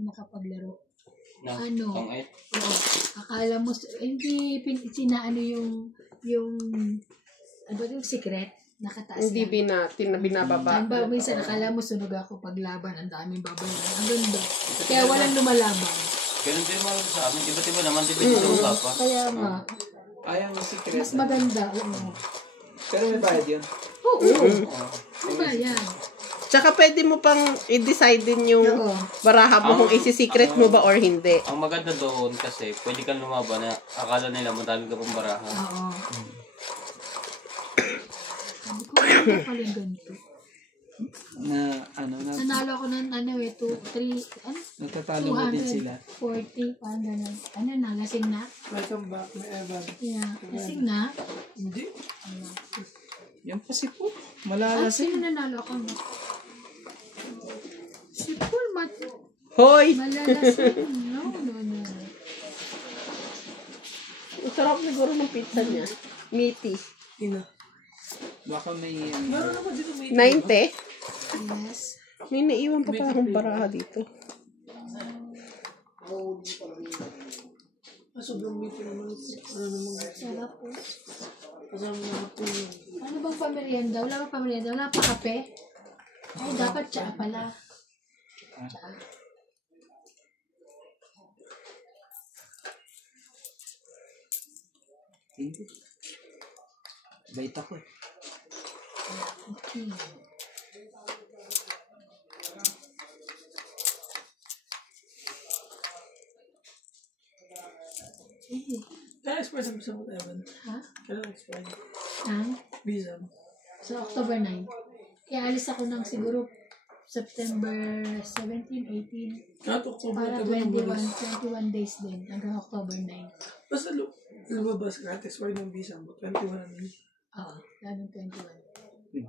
nakapaglaro. No, Ano? Tong-8. Oo. Akala mo, hindi sinaano yung ano ba yung secret? Nakataas Hindi lang. binababa. Ba, minsan akala mo sunog ako paglaban, ang daming babayaran. Ang ganda. Kaya walang lumalaban. Ganun din naman sa amin. Iba-iba naman. Depende sa upa pa. Kaya nga. Ayaw mo secret. Mas maganda. Oo. Pero may bayad yun. Oo. May bayan. Tsaka pwede mo pang i-decide din yung Oo. baraha mo kung isi-secret mo ba or hindi. Ang maganda doon kasi pwede kang lumaban na akala nila madami ka pang baraha. Oo. Sabi ko, ano pala yung ganito? Nanalo ako ng 2, 3, Natatalo mo din sila. 240, parang gano'n. Ano na, lasing na? Welcome back, may Evan. Yeah, lasing na? Hindi. Yan pa si Paul. Ah, Malalasing. sino nanalo ako? Si Paul Hoy! malalasing. No. Ang sarap siguro ng pizza niya. Meaty. Baka may... 90? Yes. May naiwan pa pala akong baraha dito. Sarap po. Ano bang pamerienda? Wala pa pamerienda? Wala pa kape? Ay, dapat tsaa pala. Tsaa. Hindi. Bait ako eh. Okay. Kaya express ang gusto mo, Evan? Ha? Kailan express? Ang? Visa. So, October 9. Kaya alis ako ng siguro September 17, 18. Kahit October Para ka ba ng 21 days din. Hanggang October 9. Basta lumabas ka, kahit expired ng visa mo, 21 na yun. Oo, laging 21.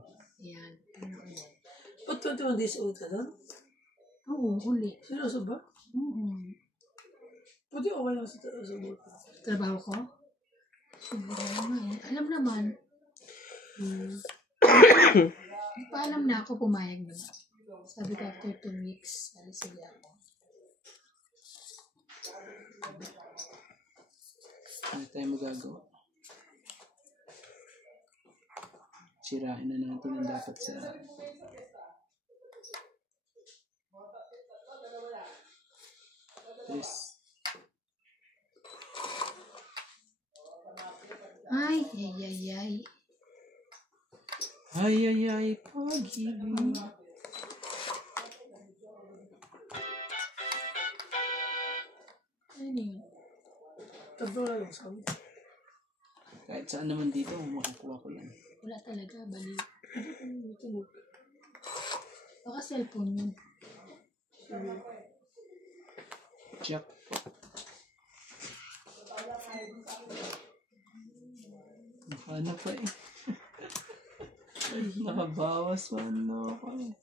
Ayan. Ano ko yan? Ba't 21 days old ka doon? Oo, huli. Seryoso ba? Pwede okay lang sa work. Trabaho ko? Siguro naman. Alam naman. Paalam na ako, pumayag naman. Sabi ko after 2 weeks, alis ulit ako. Ano tayo magagawa? Sirain na natin ang dapat sa... Yes. Ay. Ay, pag-ibig. Ano yun? Tatlo na lang sabi. Kahit saan naman dito, makukuha ko yan. Wala talaga, bali. Baka cellphone yun. Check. Nakana pa eh. Nakabawas man ako eh.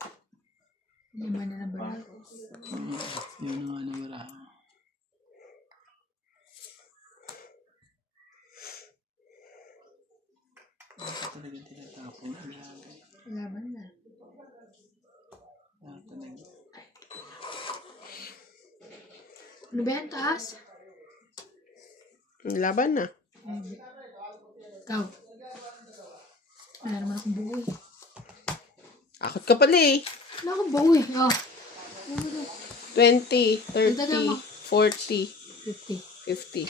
Lima na lang ba? Yun na nga na wala. Ano ka talaga tinatapon? Laban na. Lahat talaga. Ano ba yan, taas? Laban na. Ikaw. Wala naman akong buo eh. Akot ka pala eh. Wala akong buo eh. Oh. 20, 30, 40, 50. 50.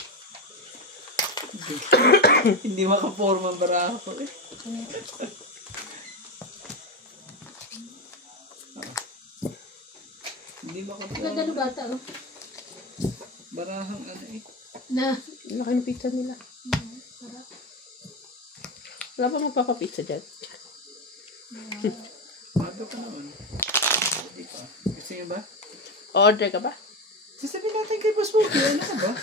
Hindi makaporma bara ako eh. Hindi makaporma. Gagano bata oh. Barahang ano eh. Na. Laki ng pizza nila. Wala pa magpapapizza dyan. Mato ka naman. Hindi pa. Gusto niyo ba? Order ka ba? Sasabihin natin kay Boss Bookie, ano ka ba?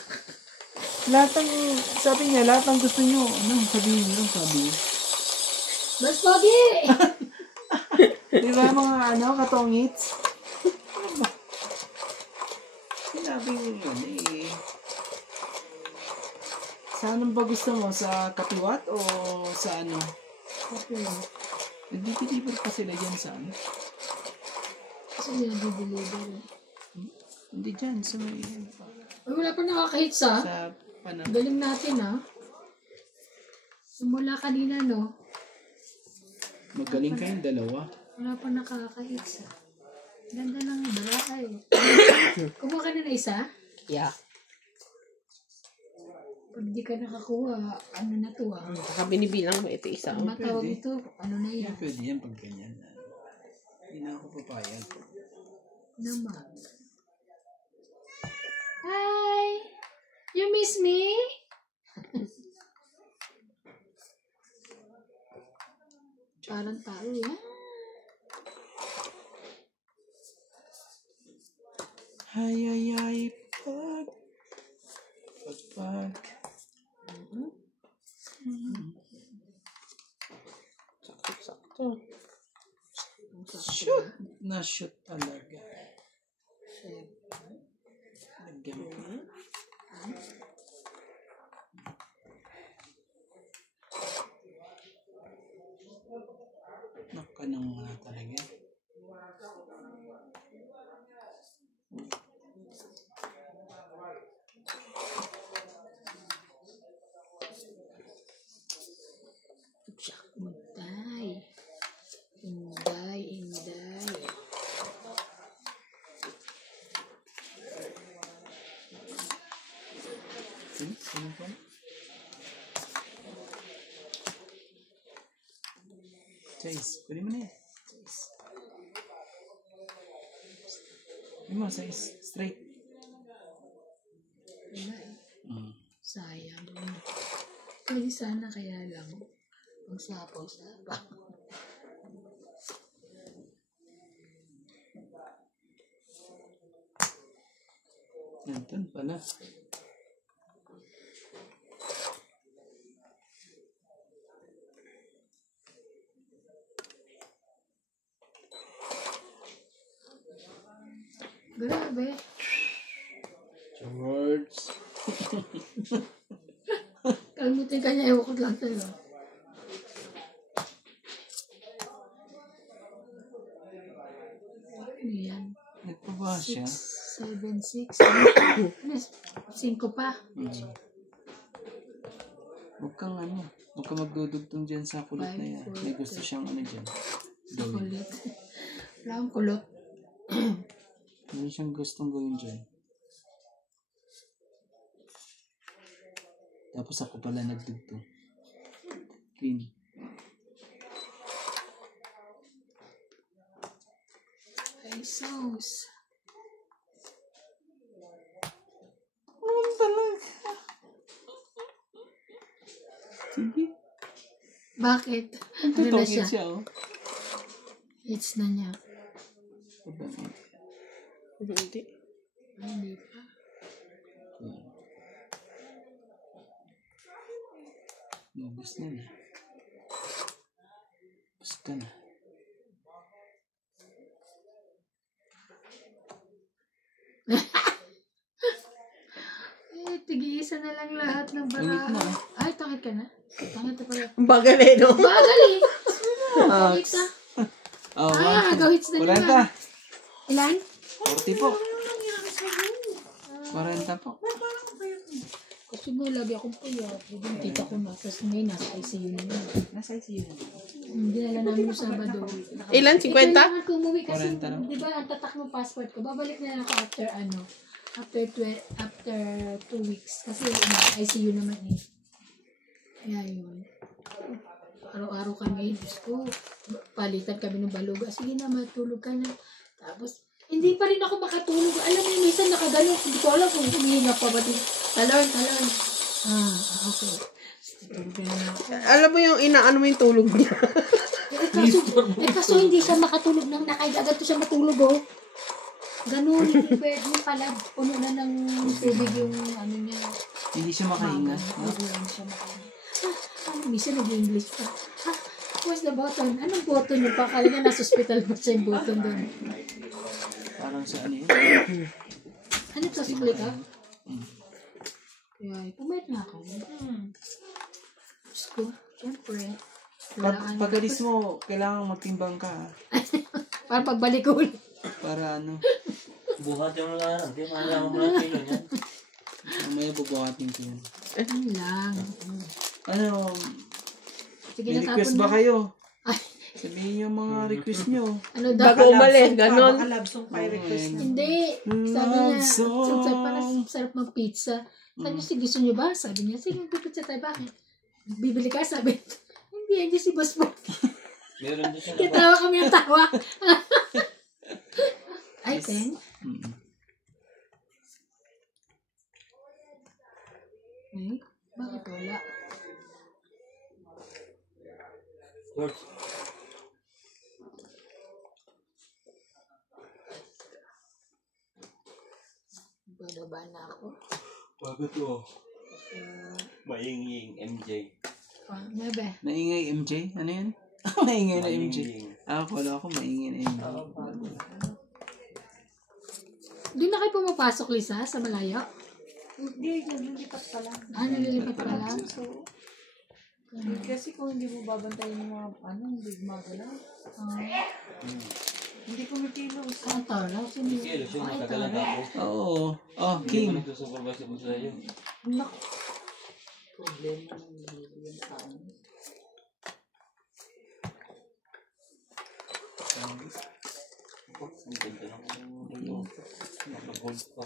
Lahat ng, sabi niya, lahat ng gusto niyo, ano, sabihin niyo, sabi. Mas pogi! Di ba mga ano, katongits? Ano ba? Sinabi niyo yun eh. Saan ba gusto mo? Sa katiwat o sa ano? Okay. Nag-deliver pa sila dyan sa ano? Kasi nag-deliver eh. Hindi dyan, sa may... Ay, wala pa nakaka-hits ha. Sa panang. Galing natin ha. Simula kanina no. Magaling kayong dalawa. Wala pa nakaka-hits ha. Ganda ng barakay. Kumuha ka na ng isa? Yeah. Pag di ka nakakuha, ano na to ah. Saka binibilang mo ito isa. Ang matawag pwede. ito, ano na yan? Pwede yan pag ganyan. Hindi na ako papayag. Naman. Hi! You miss me? Parang tao yan. Ay, pag. Sakto. Shoot! Na-shoot talaga. Lagyan ko. Nakanang nga talaga. Inday. Inday, inday. Sino pa? Chase, pwede mo na yan. Chase. Pwede mo, size. Straight. Wala eh. Sayang. Pwede sana kaya lang. Magsapaw-sapaw. Nandun pala. Grabe. George. Kalmutin ka niya, ewan ko lang sa'yo. Ano yan? Nagpaba siya. 6, 7, 6. Ano? 5 pa. Huwag kang ano. Huwag kang magdudugtong dyan sa kulot na yan. May gusto siyang ano dyan. Sa kulot. Wala akong kulot. May siyang gustong gawin dyan. Tapos ako pala nagdugtong. Clean. Ay, sauce. Ano talaga? Sige. Bakit? Ano na Tutugin siya? siya, oh. It's na niya. Hindi. Ay, hindi pa. Nabos na na. Basta na. Tig-iisa na lang lahat ng Init na. baraha. Ay, tangit ka na. Tangit na pala. Bagal eh, no? Bagal eh. Tangit ka. Oh, Ah, gawits na 40. naman. Ilan? 40 po. 40 po. Kasi mo, lagi akong puyat. Yung tita ko na. Tapos ngayon, nasa ICU na yun. Nasa ICU na. Dinala namin yung Sabado. Ilan? 50? Kailangan ko umuwi kasi, 40 lang. di ba, ang tatak ng passport ko. Babalik na lang ako after 2 weeks. Kasi ICU naman eh. Kaya yun. Araw-araw kami, Diyos ko, palitan kami ng baluga. Sige na, matulog ka na. Tapos, hindi pa rin ako makatulog. Alam mo, minsan nakagano. Hindi ko alam kung humihinga pa ba. Talon. Okay. Tulog na lang ako. Alam mo yung inaano mo yung tulog niya. Kaso hindi siya makatulog nang nakaigagad to siya matulog, oh. Ganun, hindi pwede yung pala. Puno na ng tubig yung ano niya. Hindi siya makahinga. Hindi siya makahinga. Minsan nag-English pa. Where's the button? Anong button yung pakala niya? Nasa hospital ba siya yung button doon? Parang sa ano yun? Ano ito? Sukli ka? Kaya, pumayat na ako. Diyos ko, syempre. Pag-alis mo, kailangan magtimbang ka. Para pagbalik ko ulit. Para ano? Buhat yung mga lang. Hindi, malalaman mo lang kilo niyan. Mamaya bubuhatin ko yan. Ano lang. Ano, Sige, may request natapon ba na. kayo? Ay, Sabihin niyo mga request niyo. ano daw? Bago umalis, ganon. Baka love song pa yung request na. Hindi. Sabi niya, Love song. parang sarap mag-pizza. Sabi niya, sige, gusto niyo ba? Sabi niya, sige, mag-pizza tayo. Bakit? Bibili ka? Sabi, hindi si boss mo. Meron din siya. Kaya tawa kami ng tawa. Ay, 10? Eh, bakit wala? George. Bababa na ako. Bago to. Mainging MJ. Oh, nabe. Maingay MJ? Ano yan? Maingay na MJ. Mainging. Wala ako maingay na MJ. Doon na kayo pumapasok, Lisa, sa malayo? Hindi, nalilipat pa lang. Nalilipat pa lang. So, kasi kung hindi mo babantayin yung mga hindi gumagalaw. Hindi kumikilos. Ang taraw, sino? Kilos yung natagalan ako. Oo. Oh, Hindi ko King. nagsusupervise ako sa iyo. Problema ng yung tao. Ang ganda ng nakabolt pa.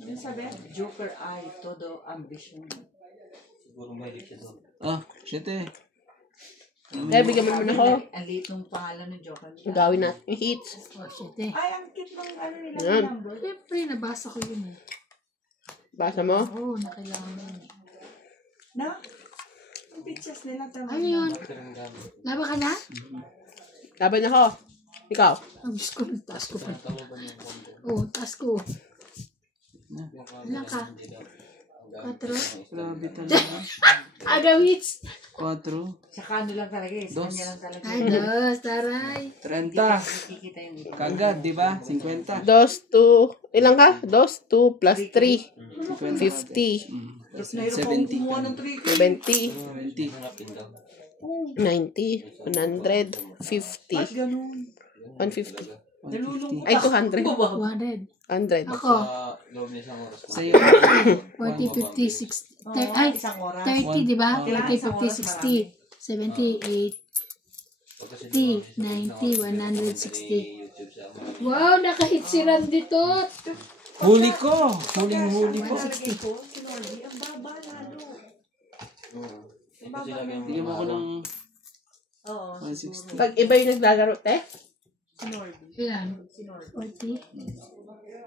Yung sabi, Joker ay todo ambition. Siguro mahilig siya doon. Shit eh. Bigyan mo naman ako. Ang liit ng pangalan ng Joker. Gawin natin yung hits. Oh, shit eh. Ay, ang cute ng nila Yan. number. Siyempre, nabasa ko yun eh. Basa mo? Oo, nakailangan mo yun. Na? Yung pictures nila tama. Ano yun? Pero gamit. Laba ka na? Laban ako. Ikaw. Ang Diyos ko, taas ko pa. Tama ba yung combo? Oo, taas ko. Yung Ilan ka? hindi na. 4? Grabe talaga. Agawits! 4. Saka ano lang talaga eh. Sa Dos. kanya lang talaga. Ay, dos, taray. 30. Kikita yung Kagad, di ba? 50. 2, 2. Ilang ka? 2, 2 plus 3. 50. Tapos mayroon pa akong 70. kumuha ng 3K. 70. 20. hanapin daw. 90. 100. 50. Ganun. 150. Nalulungkot. Ay, 200. 200. 100. Ako, Sa loob niya isang oras. Sa'yo. 40, 50, 60. Ay, Isang oras. 30, di ba? Kailangan 40, isang 50, oras 60, 70, 80, 90, 160. YouTube siya. Wow, nakahit si Randy to. Huli ko. Huling-huli ko. Lalagay ko, si Norby, ang baba lalo. Oo. Eh, kasi lagi ang Bigyan mo ako ng Oo, 160. Pag iba yung naglalaro, te? si Norby. Ilan? Si Norby. 40?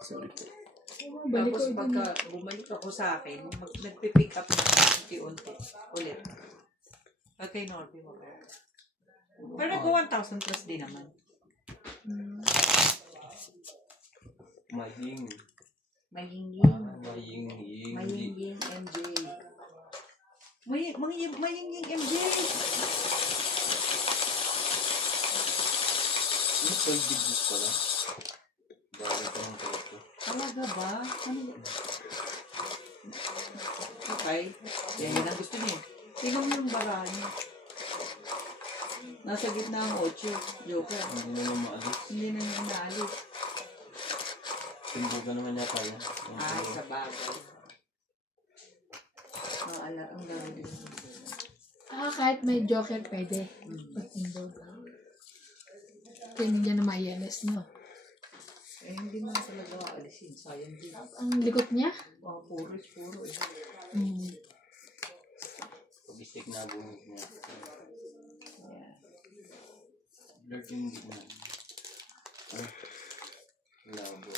Sorry po. Balik Tapos ko pagka bumalik ako sa akin, nagpipick up na unti-unti ulit. Pag kay Norby mo. Pero nag-1,000 plus din naman. Maying. Mayingying. Maying. Mayingying MJ. Mayingying MJ. Ano 12 videos pala? Bago pa ng talaga. Talaga ba? Ano? Okay. Yan ang gusto niya. Tingnan mo yung barahan niya. Nasa gitna ang 8. Joker. Hindi na naman maalis. Hindi na niya naalis. Timbuga naman yata yan. Ay, sa bagay. Ang laro din. kahit may joker pwede. Pag-indog. Kaya nandiyan na mayanes, no? Eh, hindi mo na talaga alisin. Sayang din. Ang likot niya? Puro eh. Pag-stick na bumig niya. Yeah. Blurred yung gitna. Ay. Labo.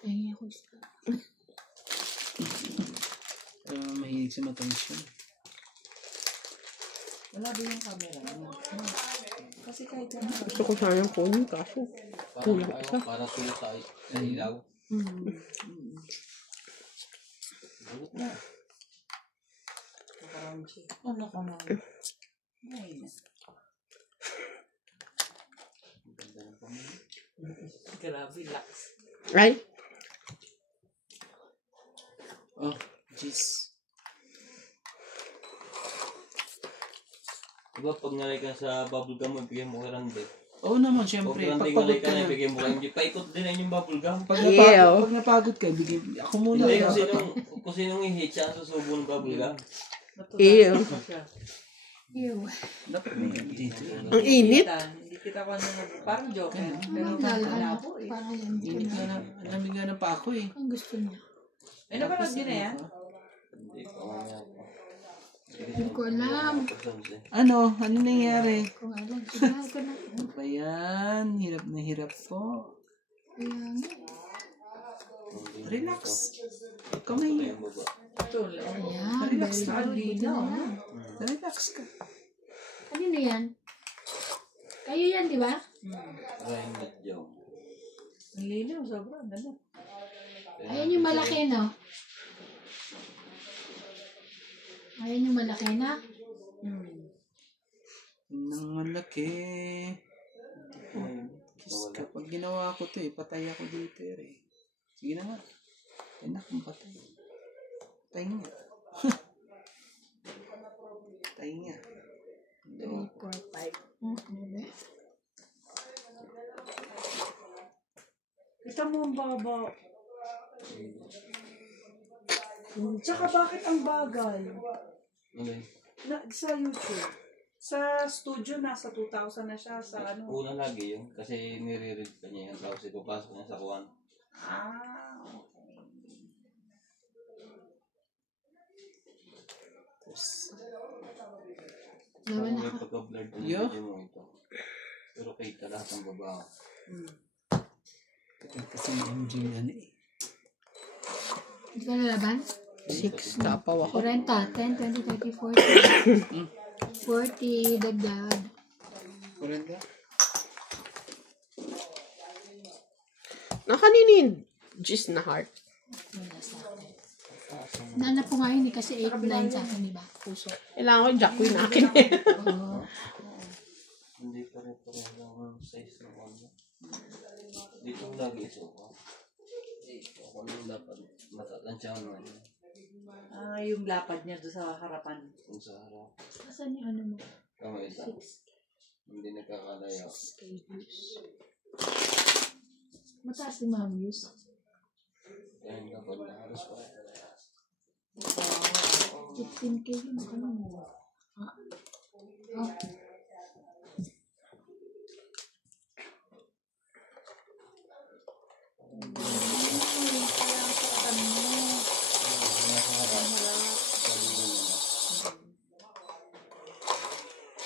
Ay, ako siya. Mahilig sa matamis yun. Wala ba yung camera mo? Kasi kahit yan. Gusto ko sana yung kunin, kaso. Kulang isa. Para tulad sa ilaw. Bulot na. Nakaramchi. Ano ka na? Ay na. Ang ganda ng pamilya. Grabe, lax. Ay, Cheese. Diba pag nalay ka sa bubble gum mo, bigyan mo kay Randy. Oo naman, Pag syempre. Randy Pagpagod nalay ka ka na, na. bigyan mo kay MJ. Paikot din na yung bubble gum. Pag napagod ka, bigyan. Ako muna. Hindi, kung sinong i-hit siya, susubo ng bubble gum. Ew. Ew. Dapat may dito. Ang init. Hindi kita ko ano, parang joker. Pero Ang lalo, malabo eh. parang yan. Lamig nga na pa ako eh. Ang gusto niya. Ay, napanood niyo na yan? Hindi pa nga ako. Hindi ko alam. Ano nangyari? Kung alam, sigurado ko na. Ano pa yan? Hirap na hirap po. Kaya nga. Relax. Kamay. Ito lang. Ayan, Relax very na, good. Buti linaw, na yan. Relax ka. Ano na yan? Kayo yan, di ba? Ryan at Joe. Ang linaw, sobrang. Ano? Ayan yung malaki, no? Ayan yung malaki na. Nang malaki. Kiss ka. Pag ginawa ko to patay ako dito eh. Sige na nga. Anak, patay. Patay nga. Patay nga. 3, 4, 5. Ano Kita mo ang baba. Tsaka bakit ang bagal? Ano yun? Sa YouTube. Sa studio, nasa 2,000 na siya. Sa ano? Una lagi yun. Kasi nire-read pa niya yan. Tapos ipapasok niya sa kuwan. Okay. Laban May ako. pagka-blurred na Yo. video mo ito. Pero kita lahat ng babae. Kasi may MG yan eh. Hindi ka nalaban? 6. Tapaw ako. 40, 10, 20, 30, 40. 40, dagdag. Kuranda? Nakanino yung gis na heart? Wala sa akin. Nana po nga yun eh, kasi 8-9 sa akin, di ba? Puso. Kailangan ko yung Jacqueline akin. Oo. Hindi pa rin ang size ng ano. Dito lagi isuka. Dito ako nung dapat matatansyahan mo yun. Yung lapad niya doon sa harapan. Kung sa harap. Asan yung ano mo? Kamay ito. Hindi nagkakalaya. 6K views. Mataas yung mga views. Kaya nga pag naharas pa. 15K yung ano mo. Oh.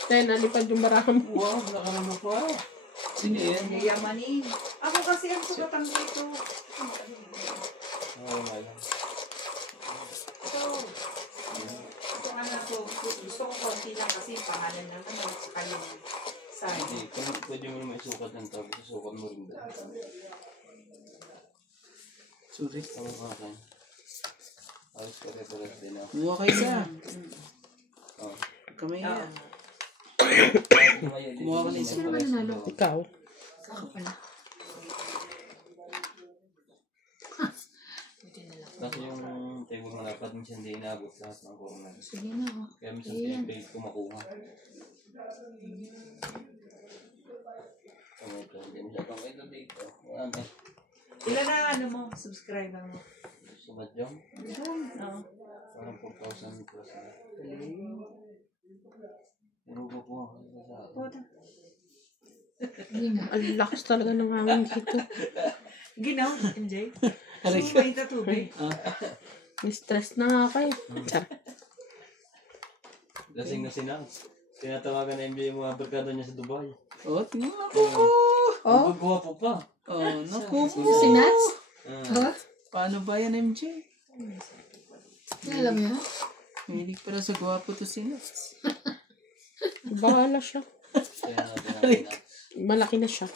Dahil nalipad yung barahan mo. Wow, nakarama pa. Sino yan? Yayamanin. Ako kasi ang sukatan dito. Oo nga lang. Ito ano to. Gusto ko konti lang kasi pangalan ng ano. Saka yung sign. Hindi, kung pwede mo naman isukat ng tabo, susukat mo rin doon. Sorry. Tama ka akin. Ayos ka rin din ako. Buha kayo sa. Oo. Kamay Oo. nga. Kumuha ka na isa. Sino ba nanalo? Ikaw. Ako pala. Buti na lang. Kasi yung table malapad, minsan hindi inaabot lahat ng corner. Sige na, oh. Kaya minsan Ayan. pinipili ko makuha. Ito, hindi mo siya pang ito dito. Wala na. Ilan na ano mo? Subscriber mo? Sumadyong. Oo. Parang 4,000 plus na. Pero kukuha ko sa akin. Hindi nga. Ang lakas talaga ng hangin dito. Ginaw, MJ? Aray ka. Sumay na tubig. May stress na nga kayo. Char. Lasing na si Nance. Tinatawagan na MJ yung mga barkada niya sa Dubai. Oh, tingnan mo ako ko. Oh, Magkuha po pa. Oh, naku po. Si Nats? Ah. Oh? Paano ba yan, MJ? Alam mo yun? Mahilig para sa gwapo to si Nats. bahala siya. Kaya natin natin Nance. Malaki na siya.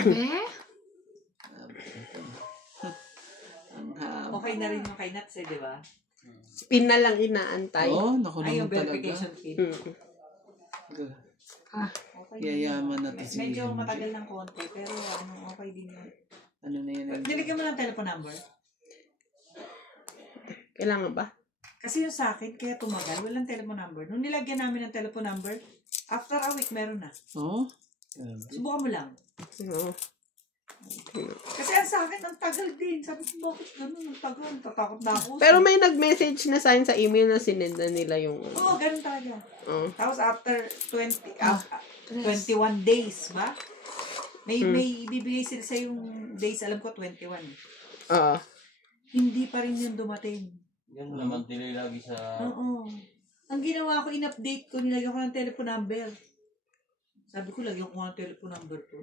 Eh? Ang haba. Okay na rin yung kay Nats eh, di ba? Spin na lang inaantay. Oh, Ay, nakulong yung talaga. verification kit. Ah, Okay. Yayaman na to si Medyo MJ. matagal ng konti, pero ano, okay din yun. Ano na yun? Nilagyan mo ng telephone number? Kailangan ba? Kasi yung sa akin, kaya tumagal, walang telephone number. Nung nilagyan namin ng telephone number, after a week, meron na. Oo? Subukan mo lang. Oo. Kasi ang sa akin, ang tagal din. Sabi ko, bakit ganun? Ang tagal. Tatakot na ako. Pero may nag-message na sa akin sa email na sinend na nila yung... Oo, ganun talaga. Oo. Tapos after 21 days, ba? May ibibigay sila sa yung days, alam ko 21. Oo. Hindi pa rin yung dumating. Yan naman delay lagi sa... Oo. Ang ginawa ko, in-update ko, nilagyan ko ng telephone number. Sabi ko, lagyan ko ng telephone number ko.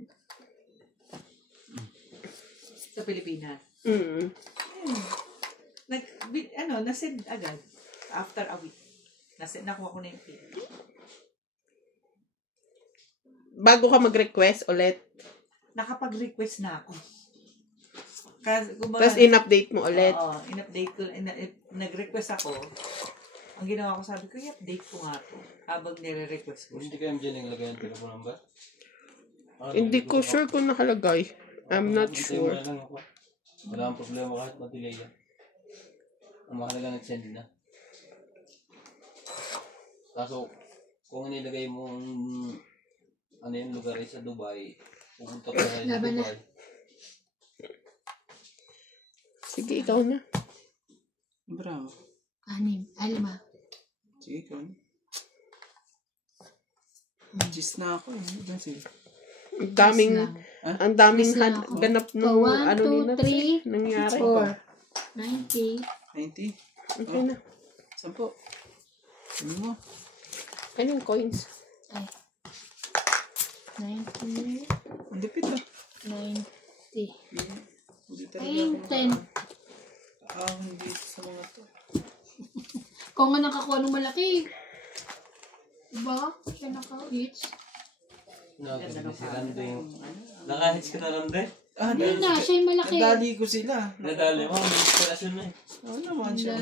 Sa Pilipinas. Mm. Nasend agad. After a week. Nakuha ko na yung pin. Bago ka mag-request ulit. Nakapag-request na ako. Kasi, Tapos in-update mo ulit. Oo, in-update ko. Nag-request ako. Ang ginawa ko, sabi ko, i-update ko nga to. Habang nire-request ko. Hindi kayo dyan naglagay ng telephone number? Hindi ko sure kung nakalagay. I'm not sure. Wala ang problema kahit ma-delay yan. Ang mahalaga nag-send na. Kaso, kung nilagay mo ano yung lugar sa Dubai, pupunta ka rin sa Dubai. Sige, ikaw na. Bravo. 6. 5. Sige, ikaw na. Gis na ako eh. Sige. Ang daming, ang daming Yes lang ako. ganap nung ano nila. 1, 2, 3, Nangyari. 4. 90. 90. Okay na. 10. Ano mo? Ano yung coins? Ay. 90. Ang lipit ah. 90. Hindi talaga Ay, yung 10. Hindi sa mga to. Kung nga nakakuha ng malaki. Diba? Siya naka-hits. Si Rande yung... Nakahits ka na Rande? Yun na, siya yung malaki. Nadali ko sila. Nadali mo, may inspirasyon na eh. Oo naman siya.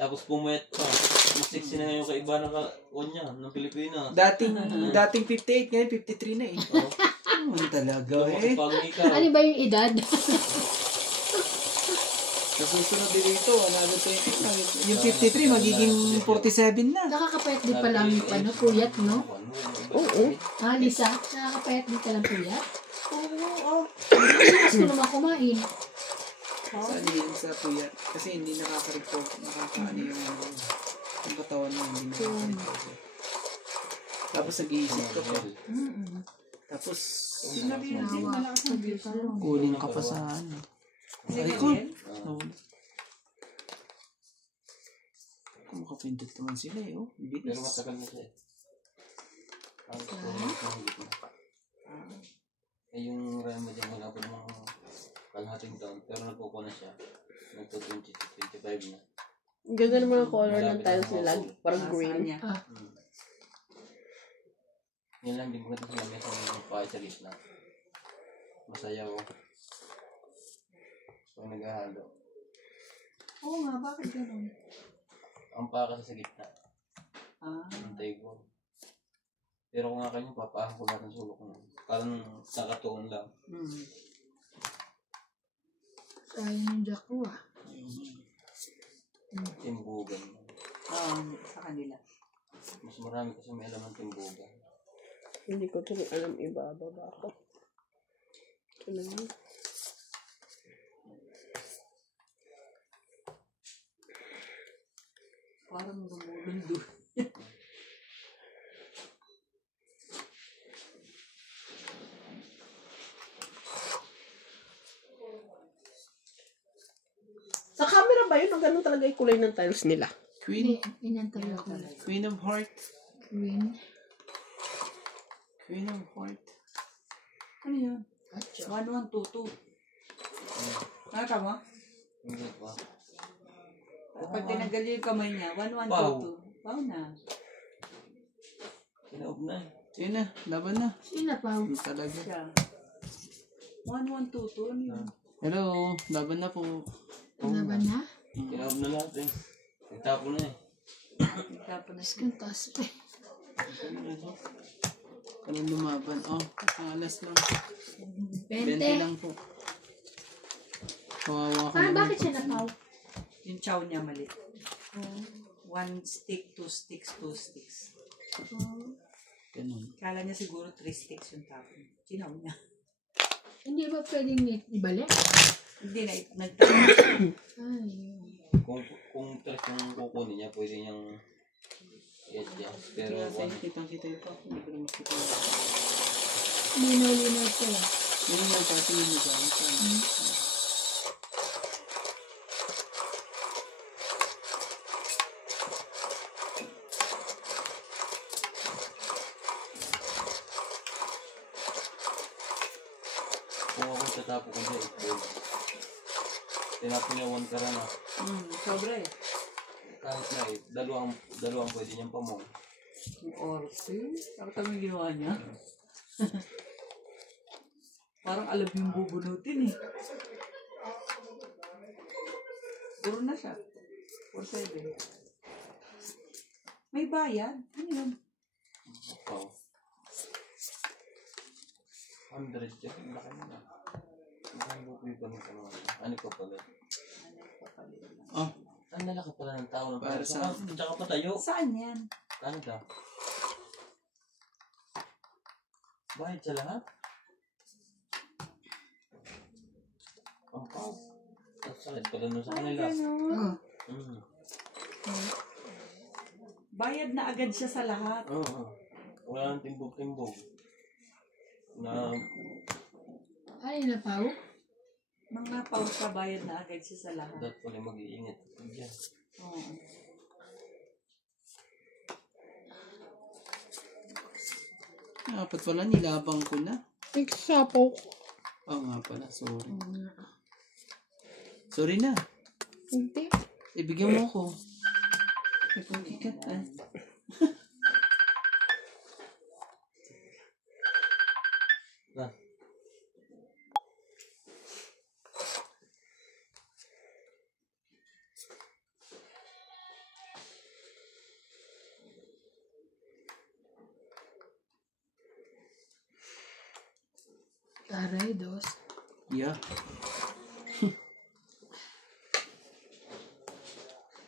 Tapos pumayat pa. Mas sexy na yung kaiba ng niya, ng Pilipinas. Dating 58, ngayon 53 na eh. Ano talaga eh. Pag ikaw. Ano ba yung edad? Sa susunod din ito, another 20. Yung 53, magiging 47 na. Nakakapayat din pala ang puyat, no? Oo. Ah, Lisa, nakakapayat din pala ang puyat? Oo. Gusto naman kumain. Saan yun sa puyat? Kasi hindi nakaka-recover. Nakakaano yung katawan mo, hindi nakaka-recover. Tapos nag-iisip ka pa. Tapos, kunin ka pa sa ano. Ay ko. Makapindot naman sila eh. Oh. Pero matagal na siya eh. Yung RAM mo dyan, wala pa mga kalahating taon. Pero nagkukuha na siya. Nagto 20 to 25 na. Ganda naman ang color ng tiles nila. Parang green. Yan lang, hindi mo natin sinabi sa pahay sa gitna. Masaya ko. Pag naghahalo. Oo nga, bakit gano'n? Ang paka sa gitna. Ang table. Pero kung nga kayo, papahan ko lahat ng sulok na. Parang nakatuon lang. Sayang yung jack ko, ah. Timbugan. Sa kanila. Mas marami kasi may alam ng timbugan. Hindi ko ito alam ibababa ko. Ito na yun. Parang lumulundo. Sa camera ba yun? Ang ganun talaga yung kulay ng tiles nila. Queen. Ganyan talaga. Queen of Heart. Green. Queen of Heart. Ano yun? 1122. Nakata mo? Hindi pa. Pag tinanggal yung kamay niya, 1122. Wow na. Kinaob na eh. Sige na, laban na. Sino pa? Hindi talaga. Siya. 1122, ano yun? Hello, laban na po. Laban na? Kinaob na lahat eh. Nagtapo na eh. Nagtapo na Tapos siya. kung taas pa. Walang lumaban. Oh, alas lang. 20. 20 lang po. Kawawa ka Parang naman bakit po. siya napaw? Yung chow niya mali. 1 stick, 2 sticks, 2 sticks. Ganun. Kala niya siguro 3 sticks yung tapon. Chinaw niya. Hindi ba pwedeng ibalik? Hindi na, nagtapon. Ay, Kung talagang yung kukunin niya, pwede niyang i-adjust. Pero Kaya sa'yo, kitang-kita ito. Hindi ko na makita. linaw-linaw ko. Yun yung patingin mo ba? kung ako tatapo ko siya, it-fold. Tinapon niya 1 karan na. Sobra eh. Kahit na dalawang pwede niyang pamong. Or, see? Bakit ang ginawa niya? Parang alam yung bubunutin eh. Puro na siya. 4-7. May bayad? Ano yun? Wow. 100 yan. Laki mo na. Ang bukoy pa ng ano pa pala? Oh, Ang lalaki pala ng tao ng Para sa- Tsaka pa tayo. Saan yan? Canada. Bayad sa lahat? Ang pao. Ang sakit pala nun sa kanila. Mm. Bayad na agad siya sa lahat. Oo. Wala nang timbog-timbog. Na Ay, napaw? Mga pausa, bayad na agad siya sa lahat. dapat pala mag-iingat. Diyan. Oo. dapat pala nilabang ko na. Nagsasapaw ko. Oo nga pala, sorry. Sorry na. Hindi. Ibigyan mo ako. May pagkikat ah. Na. Aray, dos. Yeah.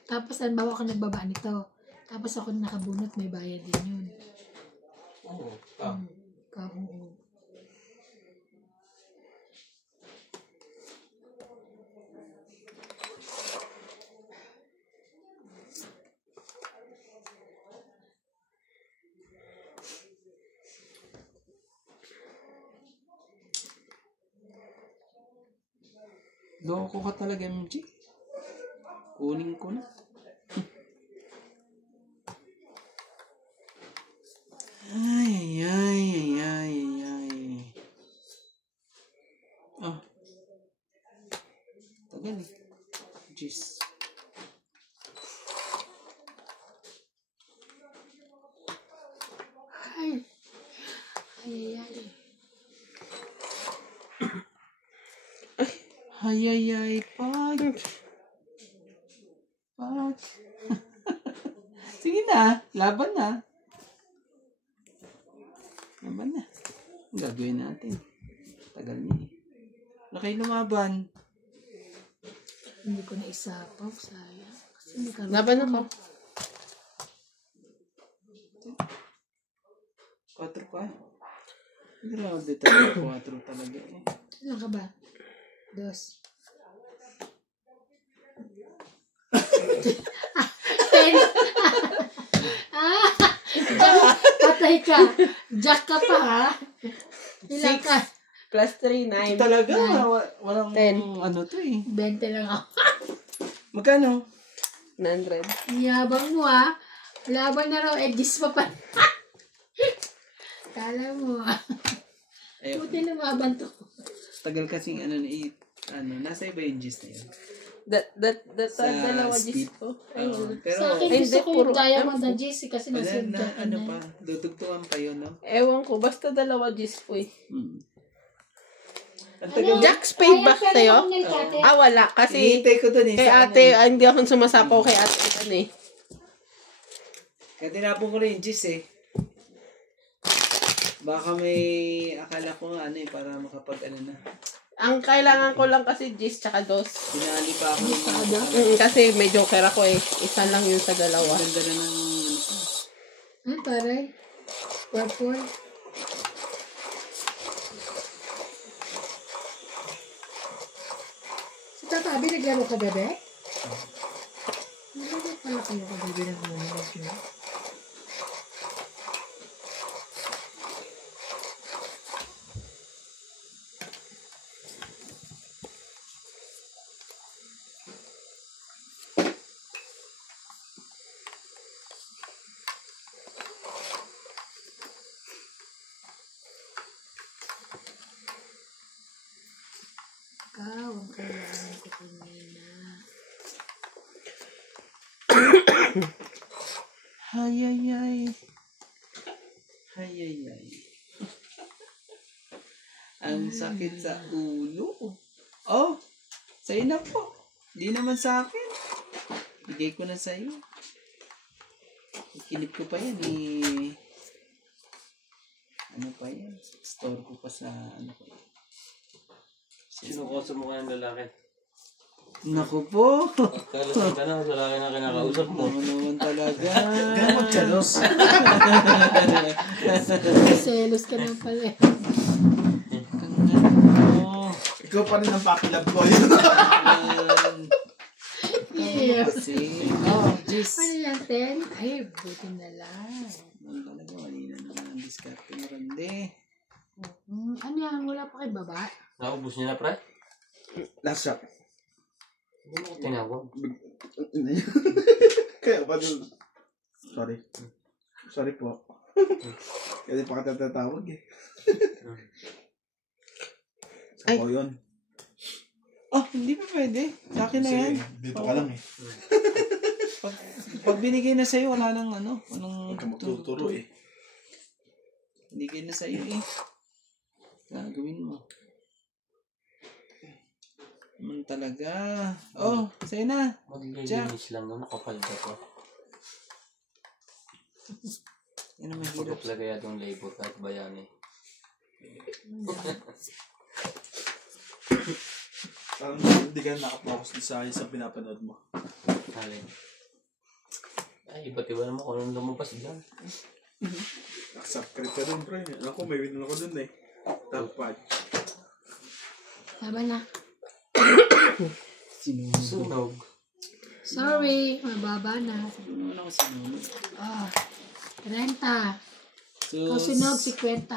Tapos, halimbawa ako nagbaba nito. Tapos ako nakabunot, may bayad din yun. Oo. Ah. Oo. Loko ka talaga, MG. Kunin ko na. Ay, ay, ay, ay, ay, ay. Ah. Tagal eh. Jeez. Ay. Ay, ay, ay. Ay, ay, ay, pag. Pag. Sige na, laban na. Laban na. Ang gagawin natin. Tagal niya eh. Wala kayo lumaban. Hindi ko na isapaw, sayang. Kasi may karot. Laban ako. 4 pa. Grabe talaga, 4 talaga eh. Ilan ka ba? Dos. 10. Patay ka. Jack ka pa, ha? Ilan ka? Plus 3, 9. Talaga, walang 10. ano to eh. 20 lang ako. Magkano? 100. Yabang mo, ha? Laban na raw, edis pa pa. Kala mo, ha? Ayun. Buti lumaban to. Tagal kasing ano nasa iba yung gist na yun. Sa dalawa speed. gis ko. Pero, Sa akin, Ay, gusto hindi, ko puro- yung diamond na GC kasi wala nasa na, ano pa, dudugtuan pa yun, no? Ewan ko, basta dalawa gis ko eh. Ang tagal. Jack spade ba sa'yo? Wala. Kasi Hinihintay ko dun eh. kay sa ate, ano eh. hindi ako sumasapaw kay ate. Ito eh. Kaya tinapon ko rin yung gist eh. Baka may akala ko nga para makapag na. Ang kailangan ko lang kasi Gis tsaka dos. Pinali pa ako ng mga Kasi may joker ako eh. Isa lang yun sa dalawa. ganda na ng Ay, taray. Purple. Si Tata Abi, naglaro ka gabi? Naglaro pala kayo kagabi ng moment nyo. Ikaw ang kailangan ko kanina. Hayayay. Hayayay. Ang sakit sa ulo. Oh, sa'yo na po. Di naman sa akin. Bigay ko na sa'yo. Ikinip ko pa yan eh. Ano pa yan? Store ko pa sa ano pa yan. Sino ko sa mukha ng lalaki? Naku po. Kalasing ka na sa lalaki na kinakausap mo. Ano naman talaga. Gamot ka, Los. Selos ka na pala eh. Oh, Ikaw pa rin ang pakilab ko. Yun. Yes. kasi. Oh, jeez. Ano yan, 10? Ay, buti na lang. Ano talaga, malina naman ang diskarte mo, Rande. Ano yan, wala pa kay baba? Naubos niya na, pre? Last shot. Hindi mo ko tinawag. Kaya ba dun? Sorry. Sorry po. Kasi pa ka tatatawag eh. Ay. Ako yun. Oh, hindi pa pwede. Sa akin na yan. Dito ka lang eh. Pag binigay na sa'yo, wala nang ano. Huwag ka magtuturo eh. Binigay na sa'yo eh. Gagawin mo. Naman talaga. Oh, sa'yo na. Maglilinis lang nun, nakapal ka to. Yan ang mahirap. Pagkaplagay atong labor kahit bayani. Parang hindi ka nakapokus sa pinapanood mo. Alin. Ay, iba't iba naman kung anong lumabas dyan. Subscribe ka dun, pre. Ako, may win ako dun eh. Top 5. Tama na. Sinunog. Sunog. Sorry, mababa na. Ano naman ako sinunog? Ah, 30. So, Sunog, 50.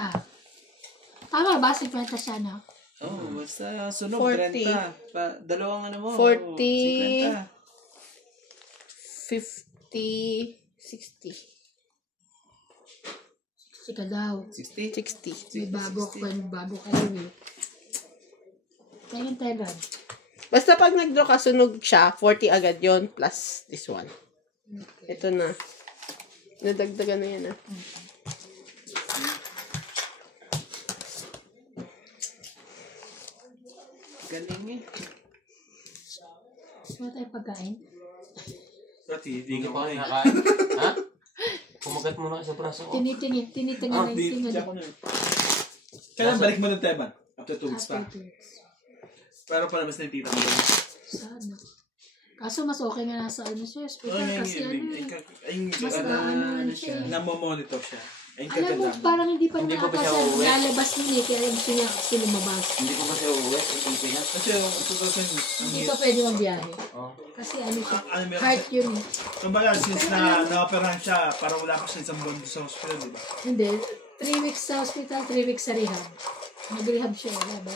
Tama ba? 50 siya, no? oh, basta sunog 40. 30. Dalawang ano mo. 40. 50. 50, 60. 60 ka daw. 60. 60. May bago kayo eh. Kaya yung telan. Basta pag nag-draw ka, sunog siya, 40 agad yon plus this one. Ito na. Nadagdagan na yan ah. Galing eh. Wala tayong pagkain. Dati, Hindi hindi ka ka pa pa eh. kinakain. Ha? Kumagat mo na sa braso ko. Tinitingnan na yung Hindi tingnan. ako na. Kailan balik mo ng Teban? After 2 weeks pa. After 2 weeks. Pero pala mas nakikita mo. Sana. Kaso mas okay nga nasa ano siya, hospital Ay, kasi ano eh. Mas ano, ano siya. namomonitor siya. Ayun Alam mo, kaganda. parang hindi pa Hindi pa ba siya nakakasal. uuwi? Lalabas mo eh, kaya gusto niya kasi lumabas. Hindi ko kasi uuwi. Ang Pilipinas. Kasi yung 2000, ang Hindi ka pwede magbiyahe. Oh. Kasi ano siya, ano meron heart yun eh. kumbaga, since na-operahan siya, parang wala pa siya isang buwan sa hospital, di ba? Hindi, 3 weeks sa hospital, 3 weeks sa rehab. Nag-rehab siya. Rehab.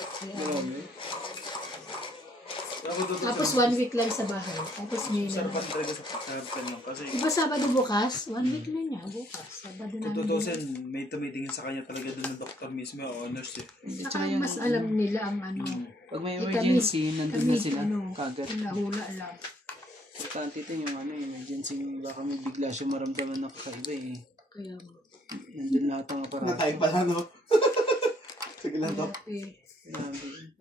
Tapos 1 week lang sa bahay. Tapos ngayon na. Sarapan talaga sa pagkaharapin lang. Kasi Diba Sabado bukas? 1 week lang niya, bukas. Sabado kung namin. 2000, may tumitingin sa kanya talaga doon ng doktor mismo o nurse eh. Saka mas alam nila ang ano. Pag may Eh, emergency, nandun na kami, sila. ano, Kagad. hula lang. Importante ito yung emergency. Baka may bigla siya maramdaman na kakaiba eh. Kaya, Nandun lahat ang aparato. Natay pala, no? Sige lang to. eh, Grabe.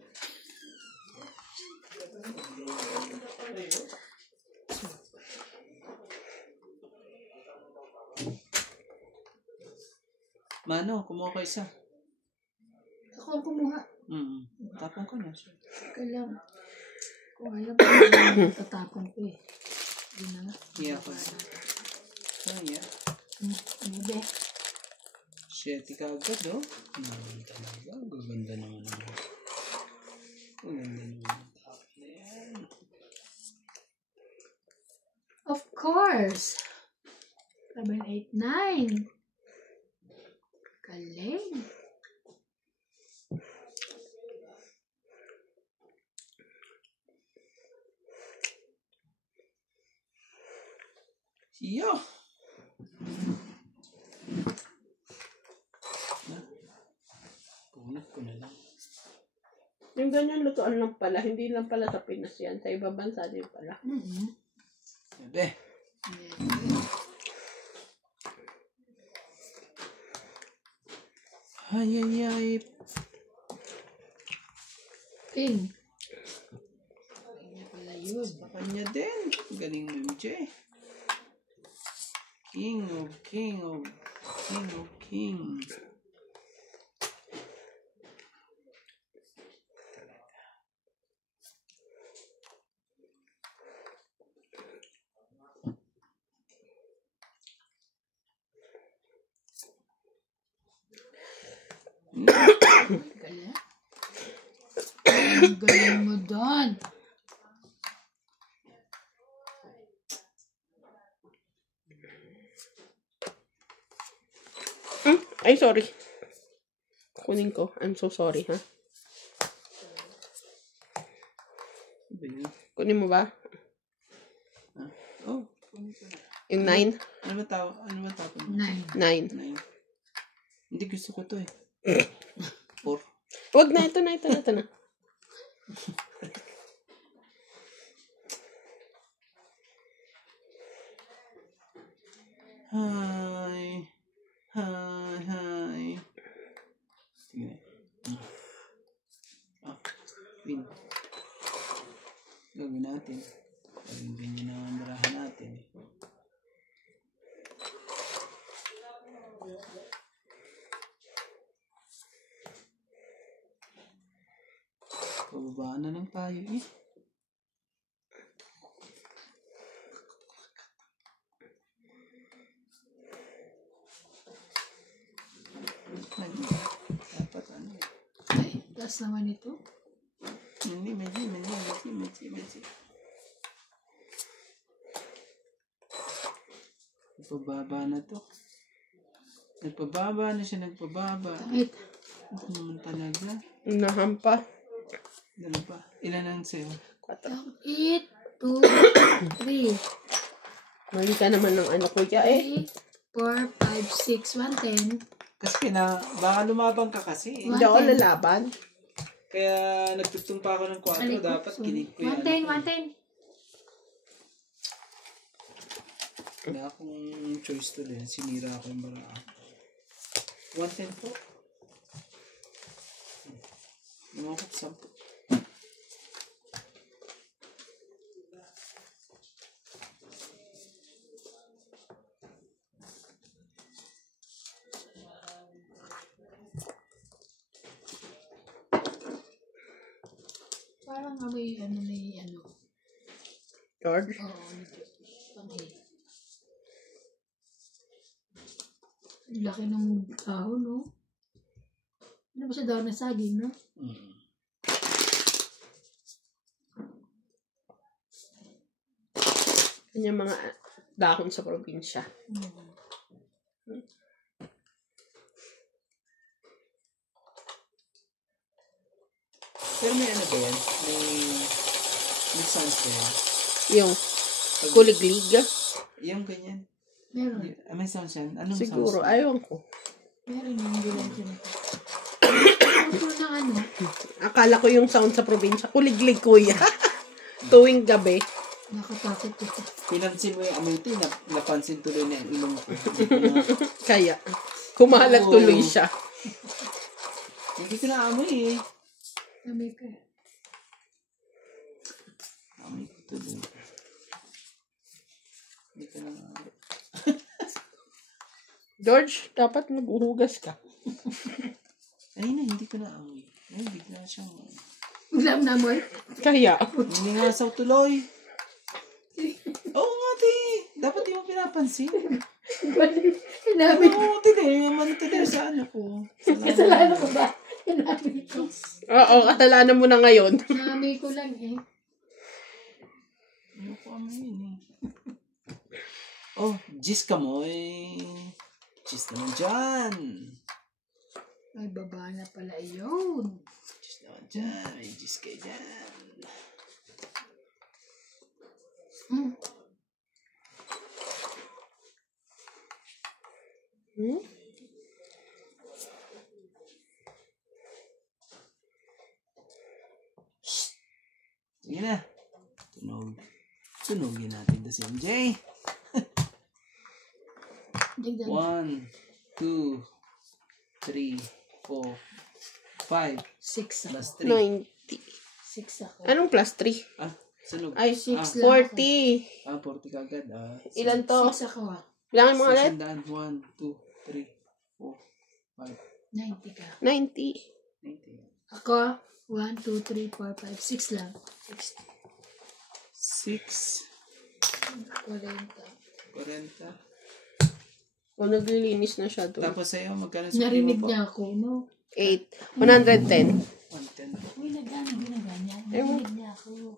Mano, kumuha ka isa. Ako ang kumuha. Tapong ko na. Kailang. Kung alam ko, tatapon ko eh. Yun na nga. Iya ko. Kaya. Ano ba? Shit, kagad, oh. Talaga. Gaganda naman ang top na yan. Of course. 7, 8, 9. Galing. Iyo. Punit ko na lang. Yung ganyan lutuan lang pala, hindi lang pala sa Pinas yan. Sa ibang bansa din pala. Sabi. Ay. Ping. Kanya pala yun. Sa kanya din. Galing mo, MJ. King of Kings. Galing. Ang galing mo doon. Ay, sorry. Kunin ko. I'm so sorry, ha? Kunin mo ba? Oh. Yung 9? Ano ba tapon? 9. 9. Hindi gusto ko to eh. 4. Wag na, ito na. Hi. Sige. Win. Gagawin natin. Gagawin din yun ang barahan natin. Pababaan na lang tayo eh. Dapat ano eh. Ay, plus naman ito. Hindi, medyo. Nagpababa na to. Nagpababa. Tangit. Ito naman talaga. Nahampa. Dalawa. Ilan ang sa'yo? 8, 2, 3. Mali ka naman ng ano kuya eh. 4, 5, 6, 110. Kasi baka lumabang ka kasi. Hindi ako lalaban. Kaya nagtugtong pa ako ng 4. Dapat kinig ko yan. 110. Wala akong choice to din. Sinira ako yung baraan. 110 po. Lumakot 10. Parang may ano. George? Oo, tangit. Laki ng dahon, no? Ano ba siya dahon ng saging, no? Kanya mga dahon sa probinsya. Pero may ano ba yan? May sounds ba yan? Yung kuliglig. Yung ganyan. Meron. May sounds yan? Anong Siguro, sounds? ayaw ko. Meron yung gulay dyan. Ito na ano. Akala ko yung sound sa probinsya. Kuliglig kuya. Tuwing gabi. Nakatakot ito. Pinansin mo yung amuti, napansin tuloy na yung ilong ko. Kaya, kumalat tuloy siya. Hindi ko na amoy eh. Sabi ka. Amoy ko tuloy. Hindi ko na amoy. George, dapat maghuhugas ka. Ay na, hindi ko na amoy. Ay, bigla siyang... Ulam na mo. Kaya. Hindi nga sa tuloy. Oo nga, te. Dapat di mo pinapansin. Sinabi ko. Oo, te. Naman ito din sa ano ko. Kasalanan ko ba? Sinabi ko. Oo, kasalanan mo na ngayon. Sinabi ko lang eh. Ano ko amoy yun eh. Oh, Jis ka mo eh. Jis naman dyan. May baba na pala yun. Jis naman dyan. May Jis kayo dyan. Hmm. Sige na. Tunogin natin si MJ. Digdan. 1, 2, 3, 4, 5, 6 plus ako. 3. 6 ako. Anong plus 3? Ah, sunog. Ay, 6 lang 40. 40 kagad ah. Ilan to? 6 ako ah. Bilangin mo ulit. 1, 2, 3, 4, 5, 90 ka. 90. 90. Ako, 1, 2, 3, 4, 5, 6 lang. 6. 6, 40. 40. O, naglilinis na siya doon. Tapos sa'yo, magkano sa Narinig mo po? niya ako, no? 8. 110. 110. Uy, ginaganyan. Ewan. Narinig niya ako.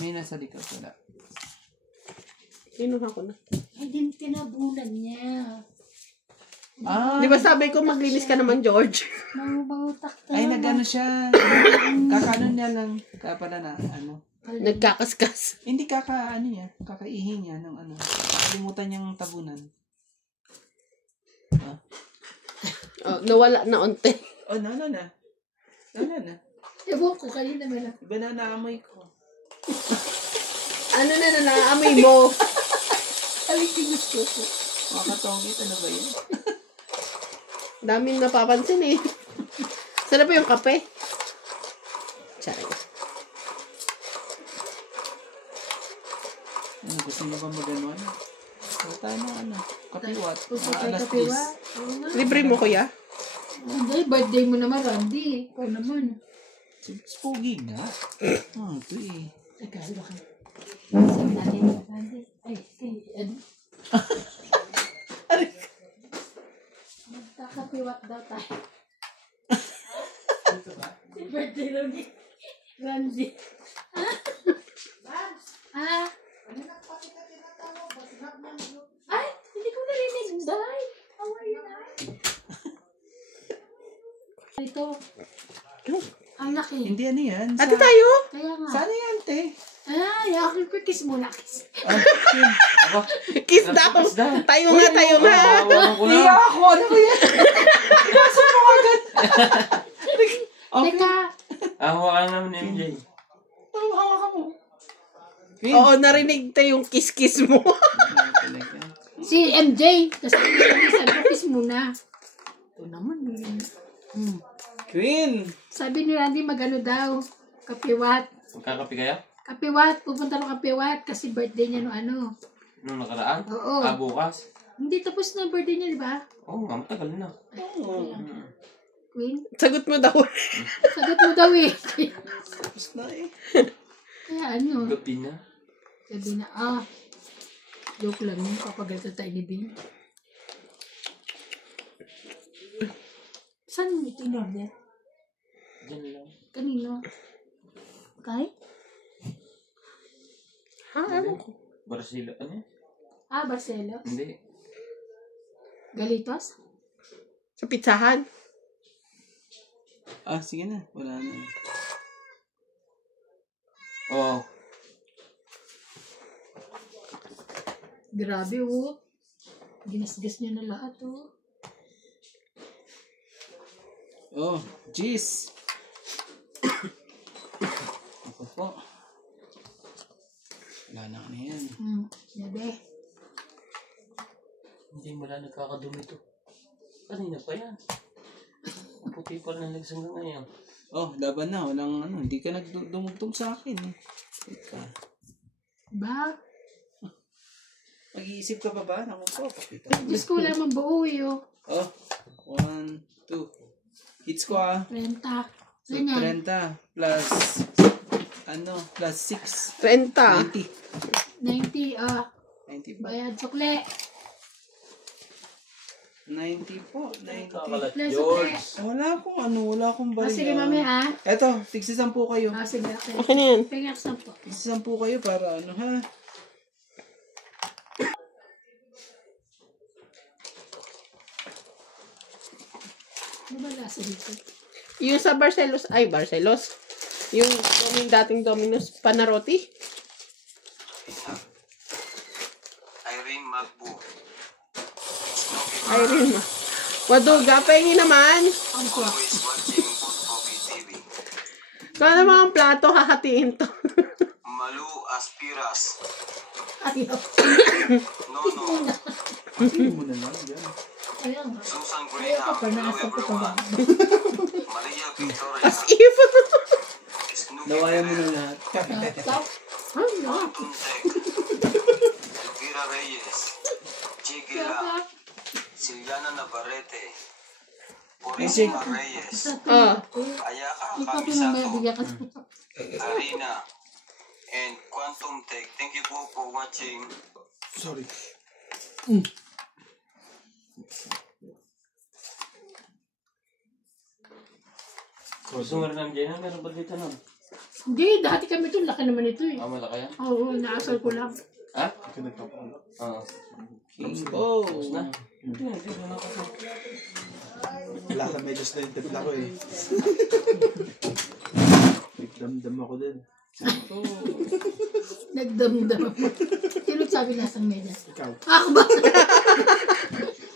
May nasa likod wala. Kinuha ko na. Ay, din tinabunan niya. Ah, Di ba sabi ko maglinis ka naman, George? Mangutak talaga. ay nagano siya. Kakano niya lang. Kaya pala na, ano. Nagkakaskas. Hindi ano niya. Kakaihi niya ng ano. Kalimutan niyang tabunan. Oh, nawala na onte. Oh, na. Wala na. Ewan ko, kanina may lang. Iba na naamoy ko. Ano na naamoy mo? Aling ko. Mga katongit, ano ba yun? Daming napapansin eh. Sana ba yung kape? Charis. Ano, gusto niyo ba mag-anuan? Huwag tayo ng ano. Kapiwat. Puso Mga kay alas kapiwa. 10. Oo nga. Libre mo, kuya? Hindi, birthday mo naman, Randy. Ikaw naman. Spogi nga. Oh, ito eh. Teka, ano ka? Sabi natin, Randy. Ay, ano? Magkakapiwat daw tayo. Birthday daw ni Randy. Ha? Ay, hindi ko narinig, Day. How are you, Day? Ito. Ang laki. Hindi ano yan. Ate tayo? Kaya nga. Sana yan, te. Ay, ako ko kiss muna, kiss. Aba, Kiss daw. Tayo nga, tayo nga. hawakan ko Hindi lang. ako. Ano ba yan? Ikaso mo agad. Okay. Teka. Hawakan naman ni MJ. Hawakan mo. Queen. Oo, narinig tayo yung kiss-kiss mo. Si MJ. Tapos sabi ko, kiss muna. Ito naman. Queen. Sabi ni Randy, magano daw. Kapiwat. Magkakapi kaya? Kapiwat. Pupunta ng Kapiwat kasi birthday niya no ano. Nung nakaraan? Oo. Bukas? Hindi tapos na birthday niya, di ba? Oo, nga, matagal na. Queen? Sagot mo daw. Sagot mo daw eh. Tapos na eh. Kaya ano. Gabi na. Sabi na, joke lang yun. Papagalta tayo ni Bing. Saan mo ito in-order? Diyan lang. Kanino? Kay? Ha? Ewan ko. Barcelo, ano yun? Barcelos? Hindi. Galitos? Sa pizzahan? Sige na. Wala na. Oo. Grabe oh. Ginasgas niya na lahat oh. Oh, jeez. Ako po. Wala na kami yan. Yabe. Hindi mo lang nagkakadumi to. Kanina pa yan. Ang puti pa rin hanggang ngayon. Oh, laban na. Walang ano. Hindi ka nagdumugtong sa akin eh. Teka. Ba? Nag-iisip ka pa ba? Naku po, pakita. Diyos ko, wala mang buo eh, oh. Oh, 1, 2. Hits ko ah. 30. So, Ganyan. 30 plus, plus 6. 30. 90. 90, ah. 90 po. Bayad, sukle. 90 po. 90. Kakalat, Sukle, George. sukle. Wala akong Ah, barya. sige, mami, ha? Eto, tigsi 10 kayo. Ah, sige, okay. Okay na yan. Pingak 10. Tigsi 10 kayo para ha. Ano ba lasa dito? Yung sa Barcelos, yung dating Domino's Panarotti. Irene Magbu. Irene ma. Waduga, pengi naman. Ang kuwak. Always watching Bootbogi TV. Kung ano mga plato, hahatiin to. Malu Aspiras. Ayaw. Nono. Hindi mo na lang yan. Ayaw nga. Susan Ayaw ka Graham. pa Hello nasa ko pa ba? everyone. Maria Victoria. As if. Snooki Nawayan mo Perez. na lahat. Stop. Ano? Tuntek. Elvira Reyes. Chigila. Siliana Navarrete. Purisima Reyes. Ayaka Ikaw ko na may Kamisato. bigyan ka. Arena. And Quantum Tech. Thank you po for watching. Sorry. Gusto mo rin ng Jenna? Meron ba dito nun? Hindi, dati kami ito. Laki naman ito eh. Malaki yan? Oo, naasal ko lang. Ha? Ito nagpapala. Oo. Oh. Tapos na? Hindi na kasi. Wala sa medyas na yung timpla ko eh. Nagdamdam ako din. Nagdamdam. Sino sabi lasang medyas? Ikaw. Ako ba?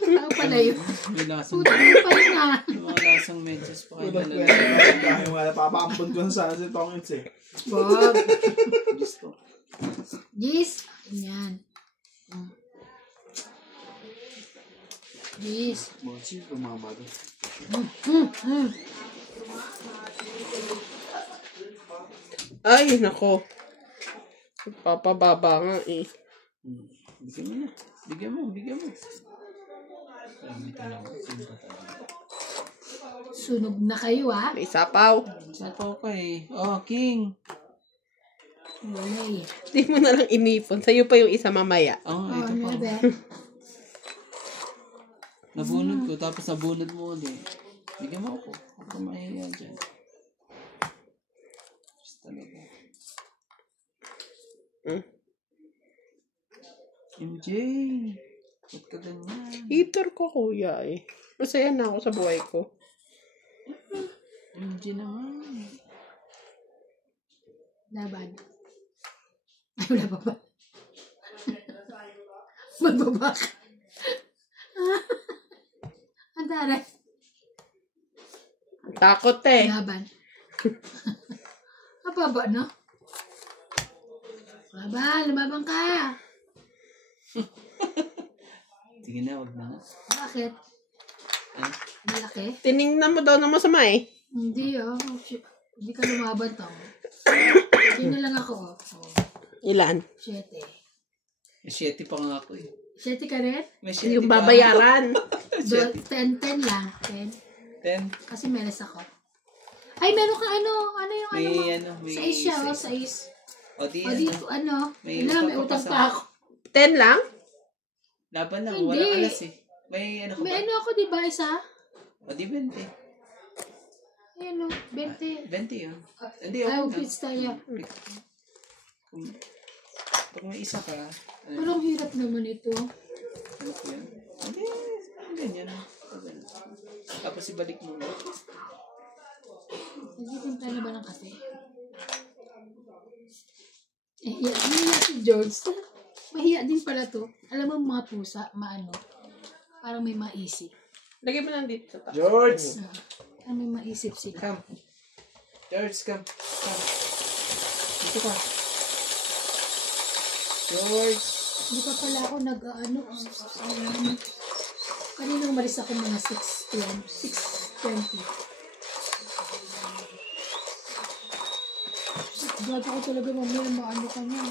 Ako pala yun. May lasang, Puta mo pa yun ah. may mga lasang medyas pa kayo Unang dalawa. kwento. Dahil wala, papaampun ko na sana si Tongits eh. Bob. Gusto. Gis. Ayan. Gis. Monsi, kumama doon. Ay, nako. Papababa nga eh. Bigyan mo na. Bigyan mo. Sunog na kayo ah. May sapaw. Sapaw ka eh. Oh, King. Wala eh. Di mo na lang inipon. Sa'yo pa yung isa mamaya. Oh, Oh, ito pa. ano ba? Nabunod ko, tapos nabunod mo ulit. Bigyan mo ako. Ako mahihiya dyan. Just talaga. MJ! Ba't ka ganyan? Hater ko, kuya eh. Masaya na ako sa buhay ko. MJ naman. Laban. Ay, wala pa ba? Magbabak. Ang taray. Takot eh. Laban. Mababa, no? Laban ka. Sige na, wag na. Bakit? Malaki? Tiningnan mo daw na masama eh. Hindi ah. Hindi ka lumaban to. Sino lang ako oh. Ilan? 7. May 7 pa nga ako eh. 7 ka rin? May 7 Yung pa. babayaran. 10 lang. 10. 10. Kasi meron ako. Ay, meron ka ano yung May ano mo? ano, may 6 siya, oh, 6. 6. O di O dito, ano? May May utang utang pa pa ako. 10 lang? Laban lang, Hindi. walang alas eh. May ano ka ba? May ano ako, di ba, isa? O di 20. Ayan o, 20. 20 yun. Hindi, Ay, okay kids tayo. Pag may isa ka, ano Parang hirap naman ito. ko yun? Hindi, ganyan. Tapos ibalik mo. Nagsisim tayo na ba ng kape? Mahiya si George. Mahiya din pala to. Alam mo mga pusa, parang may maisip. Lagay mo lang dito sa taas. George! Parang may maisip sila. Come. George, come. Come. Dito ka. George! Hindi pa pala ako kanina umalis ako mga 6:20. Bago ko talaga mamaya ka niya.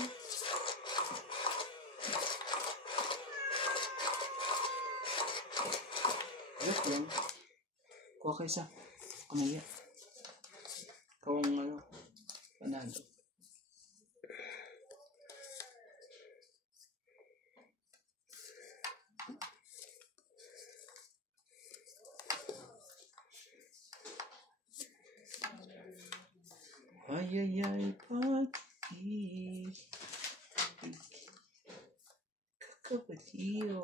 Okay, isa. Kumaya. Ikaw ang ano, panalo. Ay, pag-ibig. Kakabaliw.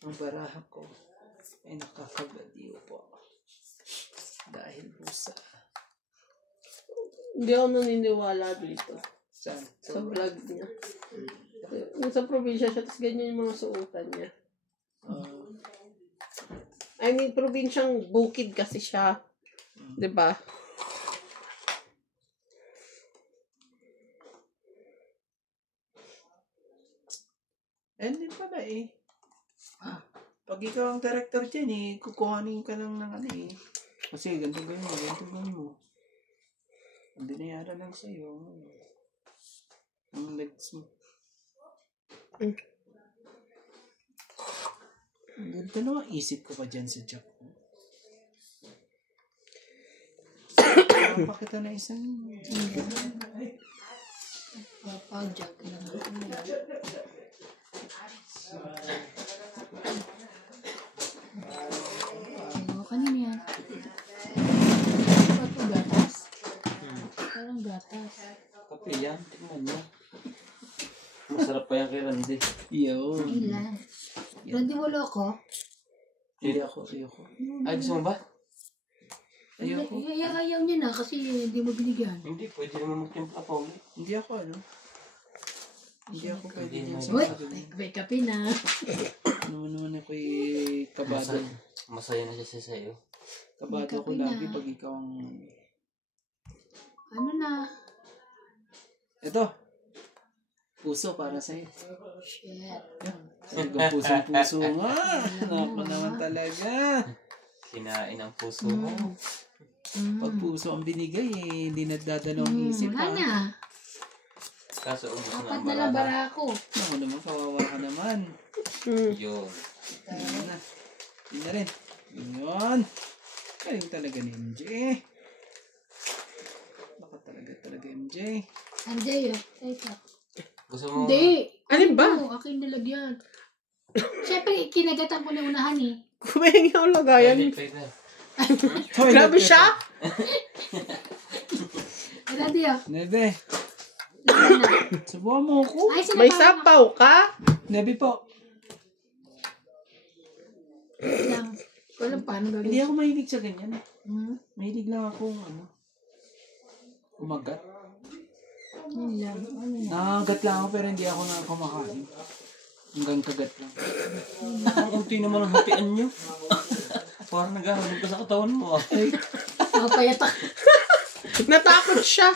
Ang baraha ko ay nakakabaliw po. Dahil busa. Hindi ako naniniwala dito. Saan? Sa vlog niya. Nasa probinsya siya, tapos ganyan yung mga suotan niya. I mean, probinsyang bukid kasi siya. 'Di ba? Hindi pala eh. Pag ikaw ang director dyan eh, kukuhanin ka lang ng ano eh. Kasi ganito gawin mo. Ang dinayara lang sa'yo. Ang legs mo. Ganito naman isip ko pa dyan sa job ko. Pakita na isang... Papajag lang ako. Ano, kanina yan? Ba't po gatas? Parang gatas. Kape yan. Tingnan niya. Masarap pa yan kay Randy. Yun. Ilan? Randy, wala ko? Ayoko. Ay, gusto mo ba? Ayoko. Ayaw niya na kasi hindi mo binigyan. Hindi, pwede naman magtimpla pa ulit. Hindi ako Hindi ako pwede din sa Uy, sabi. may kape na. Naman ako'y kabado. Masaya na siya sa'yo. Kabado May ako kape lagi na. pag ikaw ang... Ano na? Ito. Puso para sa'yo. Shit. Hanggang puso nga. Ako naman talaga. Kinain ang puso mo. Pag puso ang binigay eh, hindi nadadalawang isip Wala ha. na. Kaso ubos na Apat ang na lang baraha. bara ako. Ako naman, kawawa ka naman. Yun. Yun na. Yun na rin. Yun. Galing talaga ni MJ. Baka talaga MJ. Andiyo. Ito. Gusto mo? Hindi. Alin ba? Ano, aking nilagyan. Siyempre, kinagatan ko na unahan eh. Kumain nga ang lagayan. Grabe siya. Andiyo. Nebe. Lagyan na. Subuhan mo ako. Ay, May sinapaw sapaw ka? Nebe po. lang. Walang paano Hindi gagawin. ako mahilig sa ganyan. Hmm? Mahilig lang ako umagat. Yun lang. Ano na? Nakagat lang ako pero hindi ako kumakain. Hanggang kagat lang. Ang unti naman ang hatian nyo. Parang naghahanap ka sa katawan mo ah. Papayatak. Natakot siya.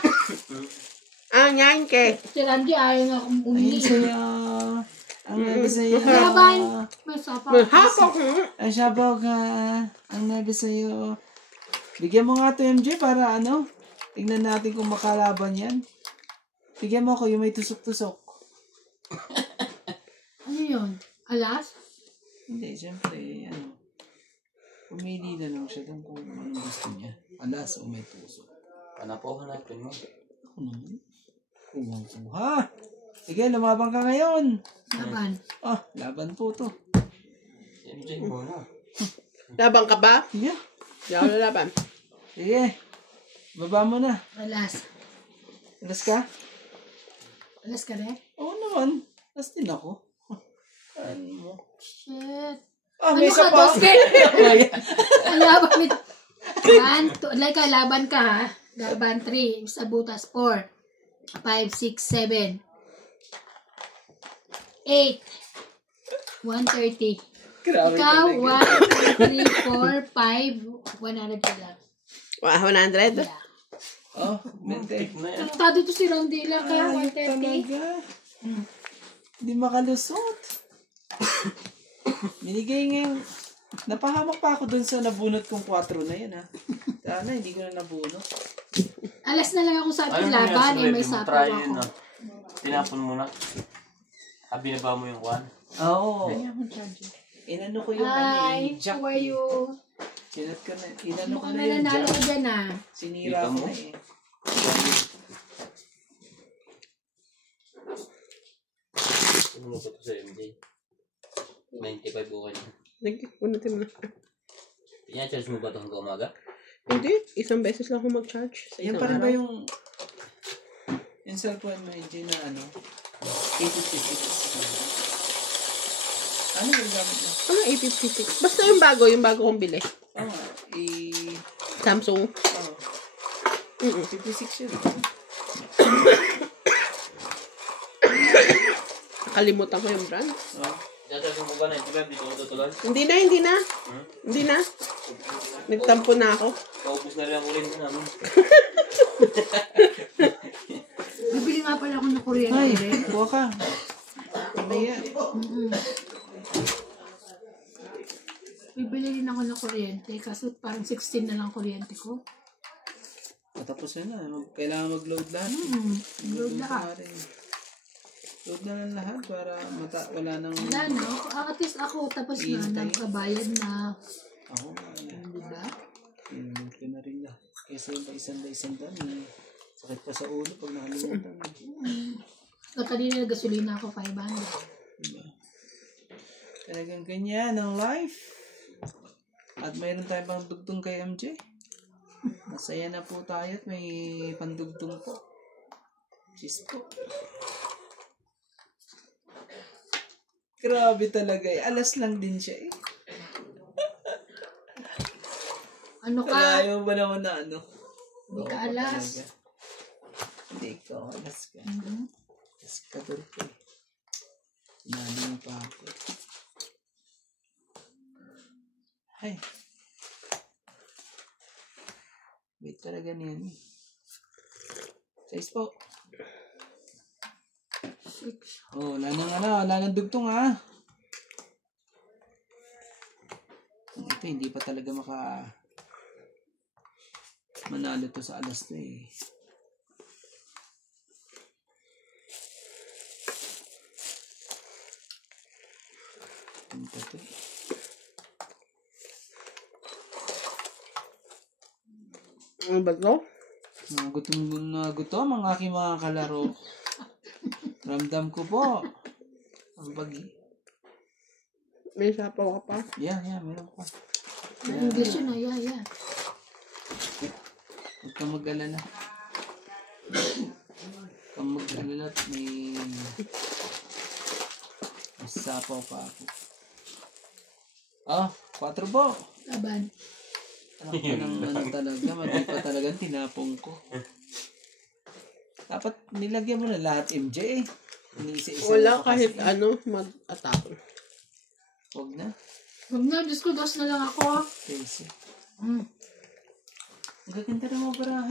Nyan ke. Si Randy ayaw nga akong Ayun umingi. sa'yo. Ang nabi sa'yo. Laban. May sapaw. Hapok. Ang sabaw ka. Ang nabi sa'yo. Bigyan mo nga to MJ para ano. Tingnan natin kung makalaban yan. Bigyan mo ako yung may tusok-tusok. Ano yun? Alas? Hindi, siyempre, ano. Pumili na lang siya doon kung anong gusto niya. Alas o may tusok. Hanapin mo. Ano? Kuha. Sige, lumabang ka ngayon. Laban. Ah, laban po to. MJ mo na. Labang ka ba? Sige. Hindi ako lalaban. Sige. Baba mo na. Alas. Alas ka? Alas ka rin? Oo naman. Alas din ako. Ano mo? Shit. Ah, Ano may ka, isa pa. Doske? Ang laban mit. Like ka, laban ka ha. Laban 3. Sa butas 4. 5, 6, 7. 8. 130. Grabe Ikaw, talaga. 1, 2, 3, 4, 5. 100 ka lang. 100? Yeah. Oh, mente. Na yan. Tado to si Randy lang kaya Ayop 130. talaga. Hindi makalusot. Binigay ngayon. Napahamak pa ako dun sa nabunot kong 4 na yan ha. Sana hindi ko na nabunot. Alas na lang ako sa ating Ano laban. nangyari May sa sapaw Try yun ako. ah. Tinapon mo na. Binaba mo yung kwan. Oo. Inano ko yung ano Hi, eh, jack. how are you? Sinat ka na. Inano ko Mukhang na yan nananalo dyan. ko dyan ah. Sinira Kita ko mo? na eh. Ano mo ba ito sa MJ? 95 okay na. Unatin mo na. Pina-charge mo ba ito hanggang umaga? Hindi, isang beses lang ako mag-charge sa Yan isang pa rin ba araw. yung cellphone mo yun na ano? 856. Ano yung gamit mo? Ano, 856? Basta yung bago kong bili. Oo nga. Samsung. Oo. 56 yun. Nakalimutan ko yung brand. Oo. Pina-charge mo ba 95 dito ako tutulan? Hindi na. Nagtampo na ako. Paubos na rin ang kuryente namin. Bibili nga pala ako ng kuryente Ay, rin. kuha ka. Ano yan? Bibili rin ako ng kuryente kasi parang 16 na lang kuryente ko. Tapos na. Kailangan mag-load lahat. Load lahat. pa rin. Load na lang lahat para wala nang... Wala na. At least ako tapos na. Hintay. Nagkabayad na. Ako nga. Diba? Load ko na rin lahat. Kesa yung isang dami. Sakit pa sa ulo pag nakalimutan. So, kanina nagasolina ako 500. Diba? Talagang ganyan ang life. At mayroon tayong pandugtong kay MJ. Masaya na po tayo at may pandugtong po. Cheers po. Grabe talaga eh. Alas lang din siya eh. Ano ka? Kaya ba naman na ano? Hindi ka Oo, alas. talaga. Hindi ikaw alas ka. Alas ka doon ko eh. Sinali mo pa ako. Ay. Wait talaga niyan eh. Size po. Oh, wala nang dugtong ah. Ito hindi pa talaga manalo to sa alas na eh. Ito to eh. Ano ba ito? Gutom ang aking mga kalaro. Ramdam ko po. Ang bagi. May sapaw ka pa. Yeah, meron pa. English yun ah. Yeah. Huwag kang mag-alala. Huwag kang mag-alala at may sapaw pa ako. 4 po. Laban. Anak ko ng talaga. Mali pa talagang tinapong ko. Dapat nilagyan mo na lahat MJ eh. Iniisa-isa Wala mo pa kahit kasi. mag-attack. Huwag na. Huwag na. Diyos ko, dos na lang ako. Kasi. Ang gaganda na mga barahan.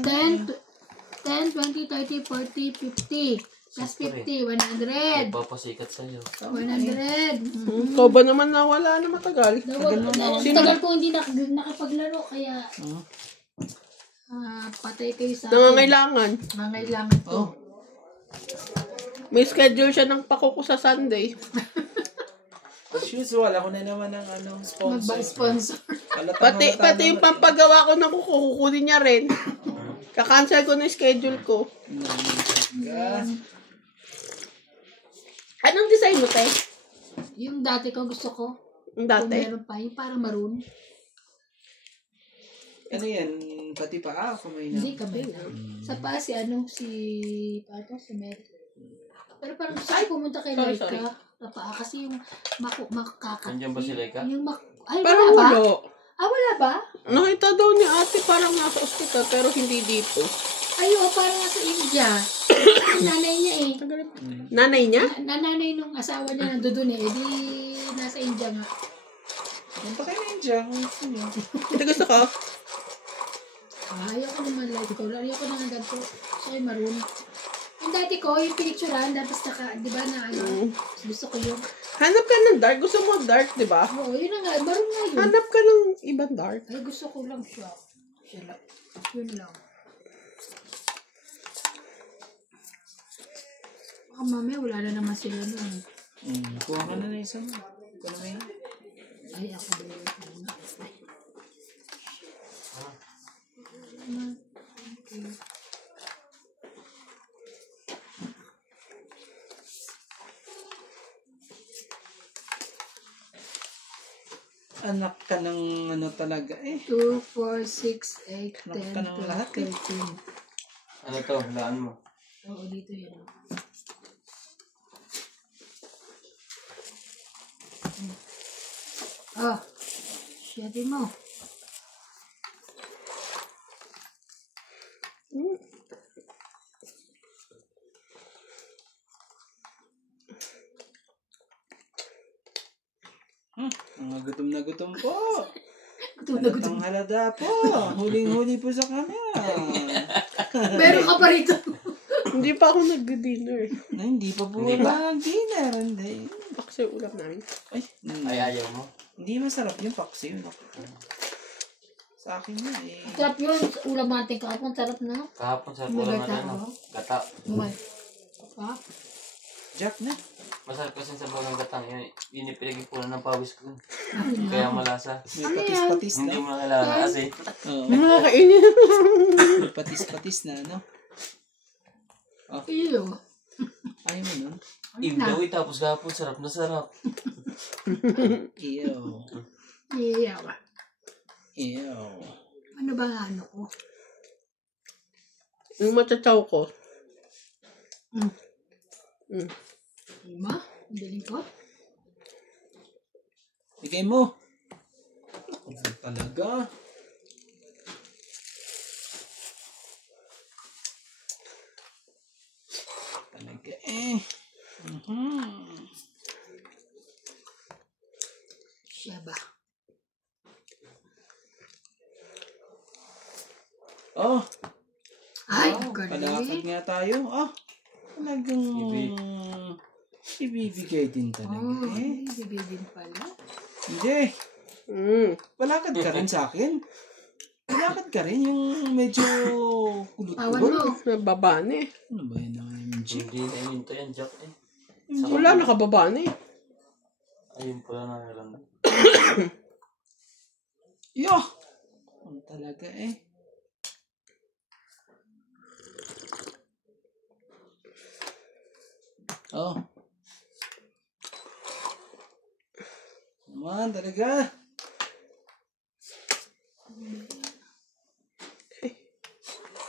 10, 20, 30, 40, 50. Plus 50, 100. Papasikat sa'yo. 100. Ikaw ba naman nawala na matagal? Tagal ko hindi nakapaglaro kaya patay kayo sa akin. Nangangailangan. Nangangailangan ko. Oh. May schedule siya ng pakuko sa Sunday. As usual, ako na naman ang sponsor. Mag-sponsor. Pati yung pampagawa ko ng kuko, kukunin niya rin. Kakancel ko na yung schedule ko. Anong design mo, te? Yung dati ko gusto ko. Yung Kung dati? meron pa, yung parang maroon. Ano yan? Pati pa ako may Hindi, kabila. Sa paa si si Mary. Pero parang gusto ko pumunta kay Sorry. Laika. Sa paa kasi yung makakakat. Nandiyan ba si Laika? Ay, Parang wala ba? ulo. Wala ba? Nakita daw ni ate parang nasa ospital pero hindi dito. Ay, parang nasa India. Yung nanay niya eh. Nanay niya? Nanay nung asawa niya nandoon eh. Di nasa India nga. Punta kayo na yun dyan. Ito gusto ko. Ayoko naman like ito. Ayoko na nga ganito. So, yung maroon. Yung dati ko, yung pinicturean, tapos di ba na gusto ko yung, Hanap ka ng dark. Gusto mo dark, di ba? oo, yun na nga, maroon nga yun. Hanap ka ng ibang dark. Ay, gusto ko lang siya. Siya lang. Yun lang. Baka mamaya, wala na naman sila nun. Kuha ka na isa mo. Ikaw na may. Ay, ako ba yun? Anak ka ng ano talaga eh. 2, 4, 6, 8, Anak 10, ka ng lahat 12, eh. 13. Ano to? Laan mo. Oo, dito yun. Oh, syete mo. Mga gutom na gutom po. Gutom na gutom. Halatang halada po. Huling-huli po sa camera. Meron ka pa rito. Hindi pa ako nag-dinner. Na hindi pa po wala ang dinner. Hindi. Kasi ulam namin. Ay, Ay, ayaw mo. hindi masarap yung paksiw. Sa akin na eh. Sarap yun. Ulam natin kahapon. Sarap na. Kahapon sa May ulam gata natin, ako. no? Gata. Umay. Ha? Jack na. Masarap kasi sa bagang gatang yun. Inipiligin ko na ng pawis ko. Kaya malasa. May Ano yan? patis-patis Hindi na. mo na kailangan kasi. Oo. Nakakainin. May patis-patis na, no? Iyo. Ayaw mo nun? Ibdaw tapos kahapon sarap na sarap. Ew. Iya. Ew. Ano ba nga ano ko? Yung matataw ko. Lima? Ang galing ko? Bigay mo. Ano talaga? Talaga eh. Siya ba? Oh, Ay, palakad galing. nga tayo. Ah, talagang ibibigay din talaga Oh, eh. bibigay din pala. Hindi. Palakad ka rin sa akin. Palakad ka rin yung medyo Tawan kulot-kulot. mo. Nababa na eh. Ano ba yan ang MG? Hindi na yun to yan, Jack eh. Wala, nakababa na eh. Ayun pala na lang. Yo! Ano talaga eh. Oh. Naman talaga.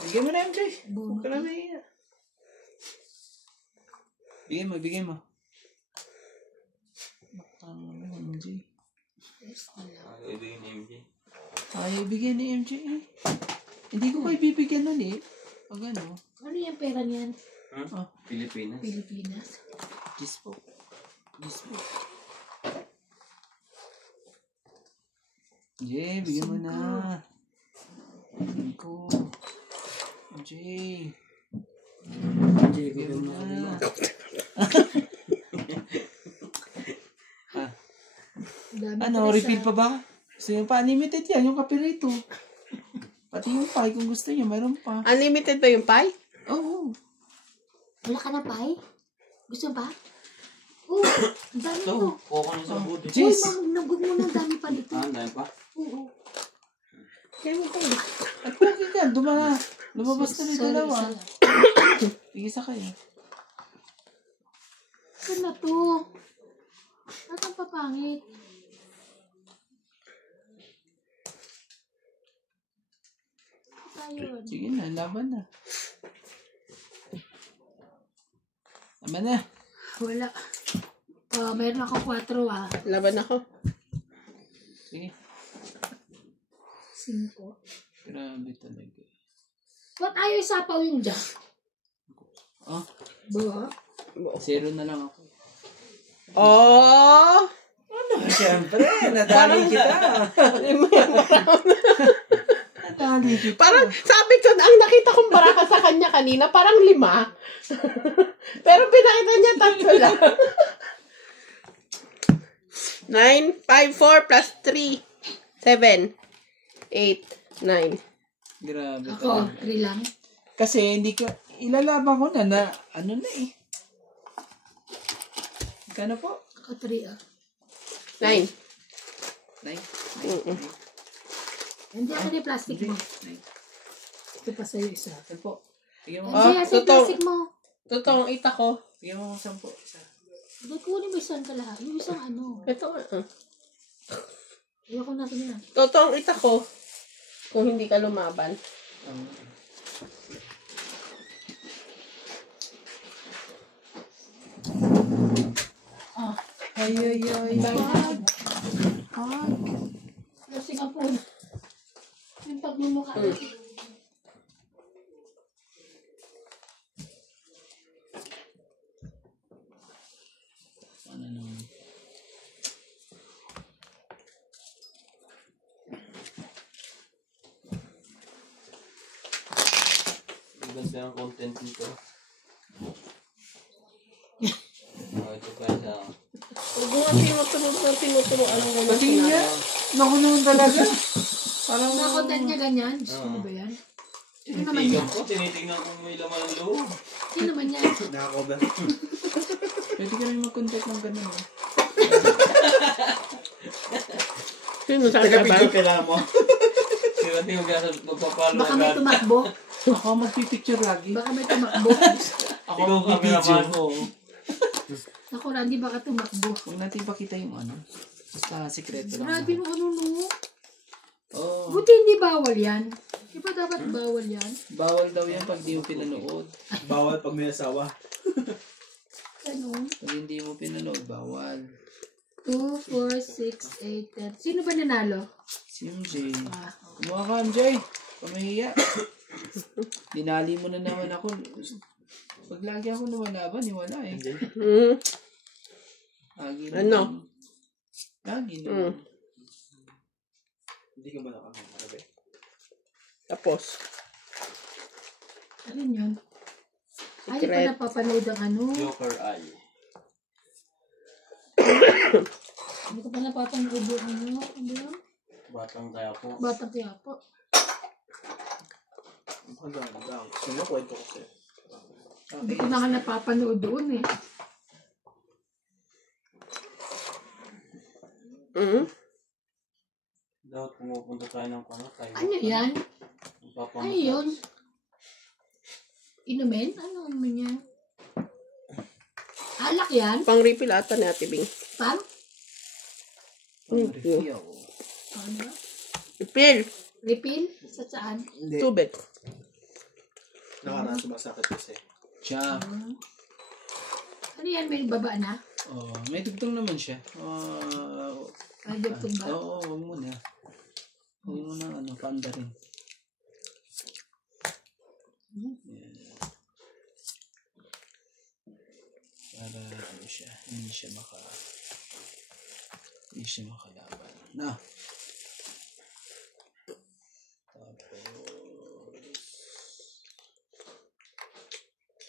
Bigyan mo na MJ. Huwag ka na mahiya. Bigyan mo. MJ. Ayaw ibigin ni MJ. Ayaw ibigyan ni MJ eh. Hindi ko kayo bibigyan nun eh. Pag ano. Ano yung pera niyan? Pilipinas. Pilipinas. Gis po. Jay, bigyan mo na. Bigyan ko. Jay. Bigyan mo na. Dami Ano, pa rin refill sa- pa ba? Kasi pa unlimited yan, yung kapirito. Pati yung pie, kung gusto niyo, mayroon pa. Unlimited ba yung pie? Oo. Wala ka na pa eh? Gusto ba? Oo, ang dami Ito, mo. kuha ko ng sabon. Uy, Jeez. nagod mo ng dami pa dito. Ah, dahil pa? Oo. Kaya mo pa. At okay ka, lumabas na rin Sorry, dalawa. isa. Tigisa kayo. Saan na to? Ba't ang papangit? Ayun. Sige na, laban na. Laban na. Wala. Meron ako 4 ah. Laban ako. Sige. 5. Grabe talaga. Ba't ayaw isapaw yung dyan? Oh, Ba? 0 na lang ako. Oh! Siyempre, nadali kita. Nadali kita. Parang, sabi ko, ang nakita kong baraka sa kanya kanina, parang 5. Pero pinakita niya 3 lang. 9, 5, 4 plus 3, 7, 8, 9. Grabe Ako, talaga. 3 lang. Kasi hindi ko, ilalaban ko na ano na eh. Kano po? Ako 3 ah. 9. 9. Hindi ako ni plastic mo. Ito pa sa'yo isa. Saan po? Bigyan mo, Hindi, asa yung totoo. plastic mo. Totoong ita ko. bigyan mo 10 isa. Hindi, kunin mo isang kalahat. Yung isang ano. Ito nga. Ayoko na sa niya. Totoong itak ko. Kung hindi ka lumaban. Ay. Hag. Kasi nga po. Yung pagmumukha. Ano naman? Ganda ang content nito. Ito kaya sa... Huwag mo nga tinuturo. Anong ganyan Patingin niya. Naku naman talaga. Parang... Nakontent niya ganyan. Ano ba yan? Sino naman niya? Tinitingnan ko may laman ng loob. Sino naman niya? Nakakover. Pwede ka rin mag-contact ng ganun. Sino sa Teka, ba? picture kailangan mo. Si Randy magpapalo Baka may agad. tumakbo. Ako magpipicture lagi. Baka may tumakbo. Ako Ikaw ang mag-video. cameraman. Ako, Randy, baka tumakbo. Huwag natin ipakita yung ano. Basta sekreto lang. Grabe mo ano no. Oh, Buti hindi bawal yan. Di ba dapat bawal yan? bawal daw yan pag di mo pinanood. Bawal pag may asawa. Ganun. Pag hindi mo pinanood, bawal. 2, 4, 6, 8, 10. Sino ba nanalo? Si MJ. Ah, Kumuha ka, MJ. Pamahiya. Dinali mo na naman ako. Pag lagi ako lumalaban, wala eh. Lagi naman. Ano? Lagi naman. Hindi ka ba nakakarabi? Tapos. ano yun? Ay, Secret. pa napapanood ang ano. Joker Eye. Hindi ko pa napapanood yung ano. Ano yun? Batang kaya po. Batang Quiapo. Ang ganda. Sino kwento ko sa'yo? Hindi ko na nga napapanood doon eh. Dapat pumupunta tayo ng tayo. Ano yan? Magpapamasas. Ano yun? Inumin? Ano naman yan? Alak yan? Pang-refill ata ni Ate Bing. Pam? Pang-review. Ano? Refill. Refill? Sa saan? Hindi. Tubig. Nakaraan sumasakit kasi. Siya. Ano yan? May baba na? Oh, may dugtong naman siya. Dugtong ba? Oo, wag mo na. Huwag mo na panda rin. Para siya, hindi siya makalaban. Na.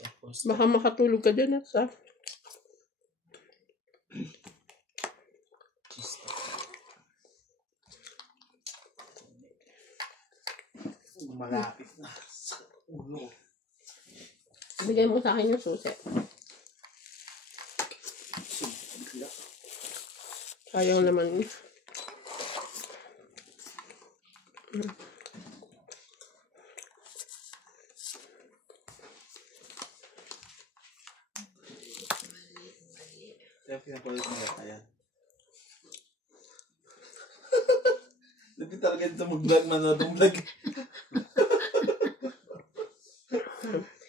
Tapos Baka makatulog ka din at sa. Malapit na. Ulo. Bigay mo sa akin yung susi. Ayaw naman. Kaya pinapalit mo na kaya. Lapit talaga ito mag-vlog, manodong vlog.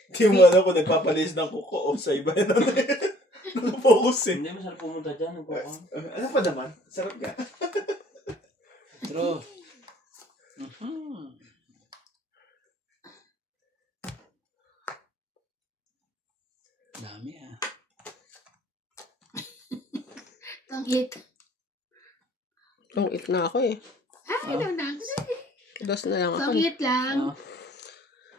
Hindi mo alam kung nagpapalis ng kuko o sa iba yan. Focus eh. Hindi masarap pumunta dyan. Ano pa naman? Sarap ka. True. Dami ah. Tangit. Tong-it na ako eh. Ay, ano na? Dos na lang ako. Tangit lang. Ah,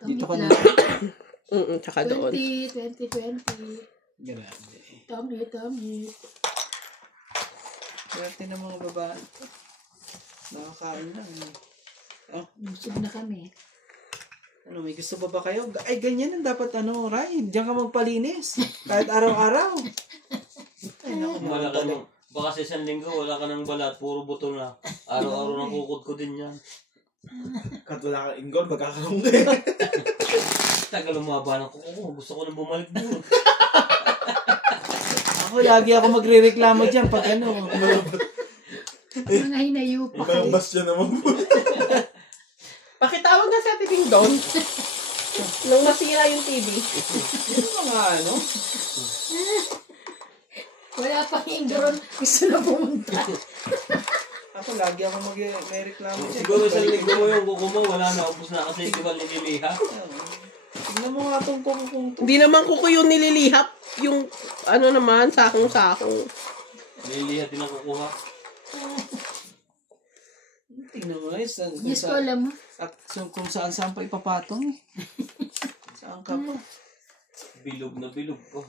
dito ka Tangit na. lang. Tsaka doon. 2020. Grabe. Tangit. Swerte ng mga babae. Nakakain lang. Busog na kami. Ano, may gusto ba kayo? Ay, ganyan ang dapat Ray. Diyan ka magpalinis. Kahit araw-araw. Ay, naku, Wala ka nang, baka sa isang linggo, wala ka nang balat, puro buto na. Araw-araw nang kukod ko din yan. Kahit wala kang ingol, magkakaroon ka eh. Tagal lumaba ng kuko, gusto ko nang bumalik doon. Ako, lagi ako magre-reklamo dyan pag Mga hinayo pa Ibang kayo. bastion naman po. Pakitawag na sa Ate Ding Dong. Nung masira yung TV. Yung mga ano, Wala pang Indoron. Gusto na pumunta. ako lagi ako may reklamo dyan. Siguro sa linggo mo yung kuko mo, wala na, ubos na kasi di ba nililiha? Tignan mo nga itong kung Hindi naman kuko yung nililihap. Yung ano naman, sakong-sakong. Nililiha din ang kukuha. tignan mo guys. Yes ko alam mo. Kung saan pa ipapatong eh. Saan ka pa? Bilog na bilog po.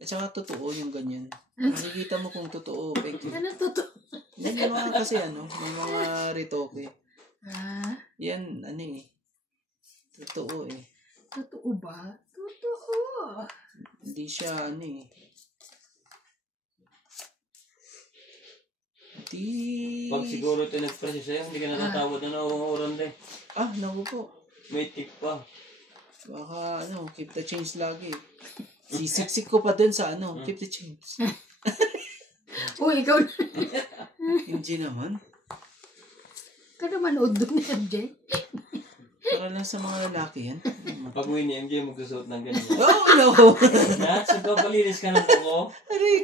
At saka totoo yung ganyan. Nakikita mo kung totoo, fake yun. Ano totoo? Yan yung mga kasi ano, yung mga retoke. Ah, Yan, ano eh. Totoo eh. totoo ba? Totoo. Hindi siya ano eh. Di... Pag siguro ito nag-press sa'yo, hindi ka natatawad na nauuran din. Ah, naku po. May tip pa. Baka ano, keep the change lagi. Sisiksik ko pa dun sa ano, keep the change. Uy, ikaw na. Hindi naman. Ka naman manood doon ni MJ. Para lang sa mga lalaki yan. Pag uwi ni MJ, magsusuot ng ganyan. Oh, no! Na, so palinis ka ng kuko. Aray!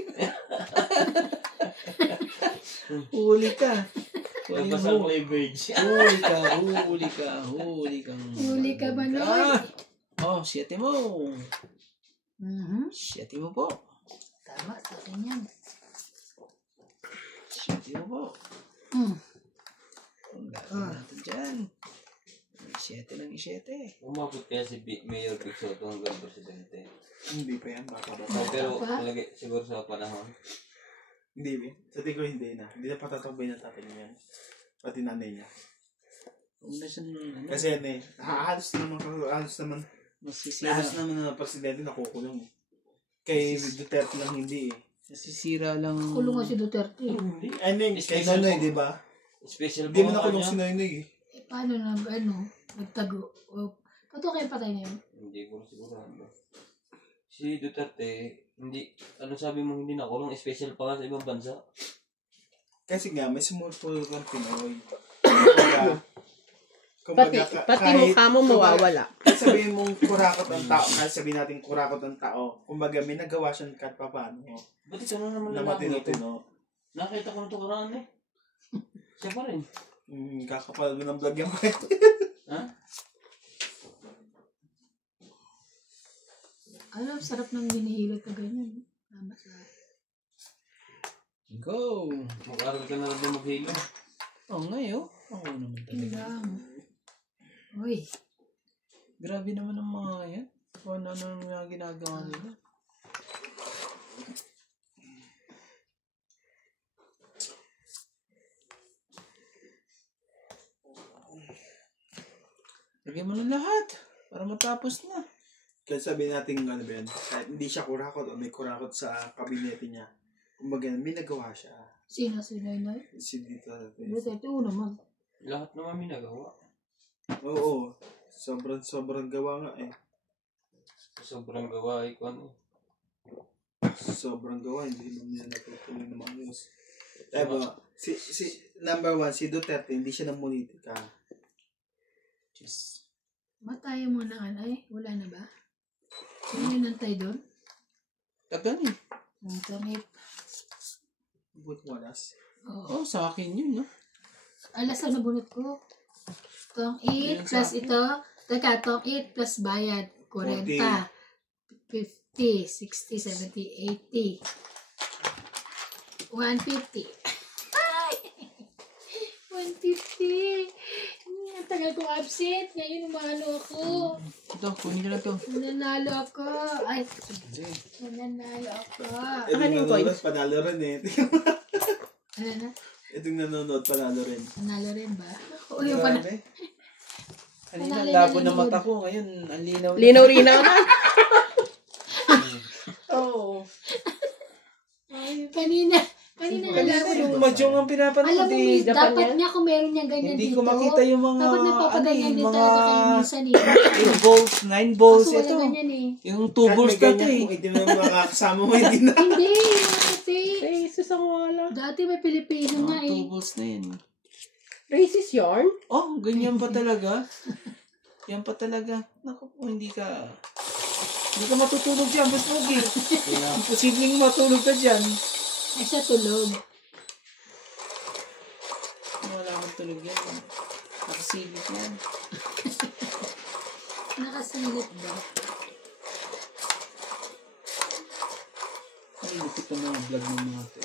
Huli ka. Labas ang cleavage. Huli ka, huli ka, huli ka. Huli ka ba nun? Oh, siyete mo. Mhm. Siyete mo po. Tama, sa akin yan. Siyete mo po. Hmm. Ang gagawin natin dyan. Siyete lang yung siyete. Umabot kaya si Mayor Vic Soto hanggang presidente. Hindi pa yan, baka ba? Pero talaga, siguro sa panahon. Hindi ba? Sa tingin ko hindi na. Hindi na patatakbay ng tatay niya yan. Pati nanay niya. Huwag na siyang, ano, Kasi yan eh, halos naman masisira. Lahat naman ng presidente nakukulong. Kay Duterte lang hindi eh. Nasisira lang. Kulong nga si Duterte. Hindi. I mean, kay Special Nonoy, po. di ba? Special Hindi mo po nakulong niya. si Nonoy eh. Eh, paano nagtago? Totoo kayo patay na yun? Hindi ko sigurado. Si Duterte, hindi, ano sabi mo hindi nakulong, special pa nga sa ibang bansa. Kasi nga, may sumulpul kang Pinoy. Pati mukha mo mawawala. Sabihin mong kurakot ang tao, kahit sabihin natin kurakot ang tao, kumbaga may nagawa siyang kahit pa paano. Ba't ito na naman Na lalaki ito? matino-tino. Nakita ko na ito karaan eh. Siya pa rin. Kakapal mo ng vlog yung kwento. Ha? Alam, sarap ng hinihilot na ganyan. Tama sa Go! Mag-aral ka na lang din maghilo. Oh, ngayon. Ako naman talaga. lang. Uy, Grabe naman ang mga yan. Kung ano ang mga ginagawa nila. Lagyan mo na lahat. Para matapos na. Kaya sabihin natin ano ba yan, kahit hindi siya kurakot o may kurakot sa kabinete niya, kumbaga may nagawa siya. sino si Noynoy? Si Duterte. Duterte, naman. Lahat naman may nagawa. Oo. Sobrang gawa nga eh. Sobrang gawa ay kung ano. Sobrang gawa, hindi naman nila natutuloy na maayos. Diba, si number one, si Duterte, hindi siya namunitika. Just. Matayo mo na anay. Wala na ba? Sino yung nantay doon? Tagan eh. Ang tamip. But walas. Oo. Oh, sa akin yun, no? Alas ang nabunot ko. Tong 8 plus ito. Teka, tong 8 plus bayad. 40. 50, 60, 70, 80. 150. Ay! 150. Ang tagal kong absent. Ngayon umano ako. Ito, kunin ko na to. Nanalo ako. Ay, nanalo ako. Ano yung coins? Panalo rin eh. Ano na? Itong nanonood, panalo rin. Nanalo rin ba? O yung pan... Grabe. Kanina, Panalo labo na na nanood. mata ko. Ngayon, ang linaw. Linaw-rinaw na. Oo. Kanina nga lang. Kanina yung Mahjong ang pinapanood Alam mo, eh. Japan dapat yan? niya kung meron niya ganyan Hindi dito. ko makita yung mga, Dapat nagpapaganyan din mga talaga kayo minsan eh. 8 volts, 9 volts, Kaso wala ito. ganyan eh. Yung 2 volts Kahit may dati ganyan, eh. kung hindi mo makakasama mo, hindi na. Hindi, dati. Racist ang wala. Dati may Pilipino nga eh. 2 volts na yun. Racist yarn? Oh, ganyan pa talaga. Yan pa talaga. Naku po, hindi ka matutulog dyan, Boss Mugi. Imposibleng matulog ka dyan. Ay, siya tulog. Wala kang tulog yan. Nakasilip yan. Nakasilip ba? Ay, lupit ang mga vlog ng mga ito.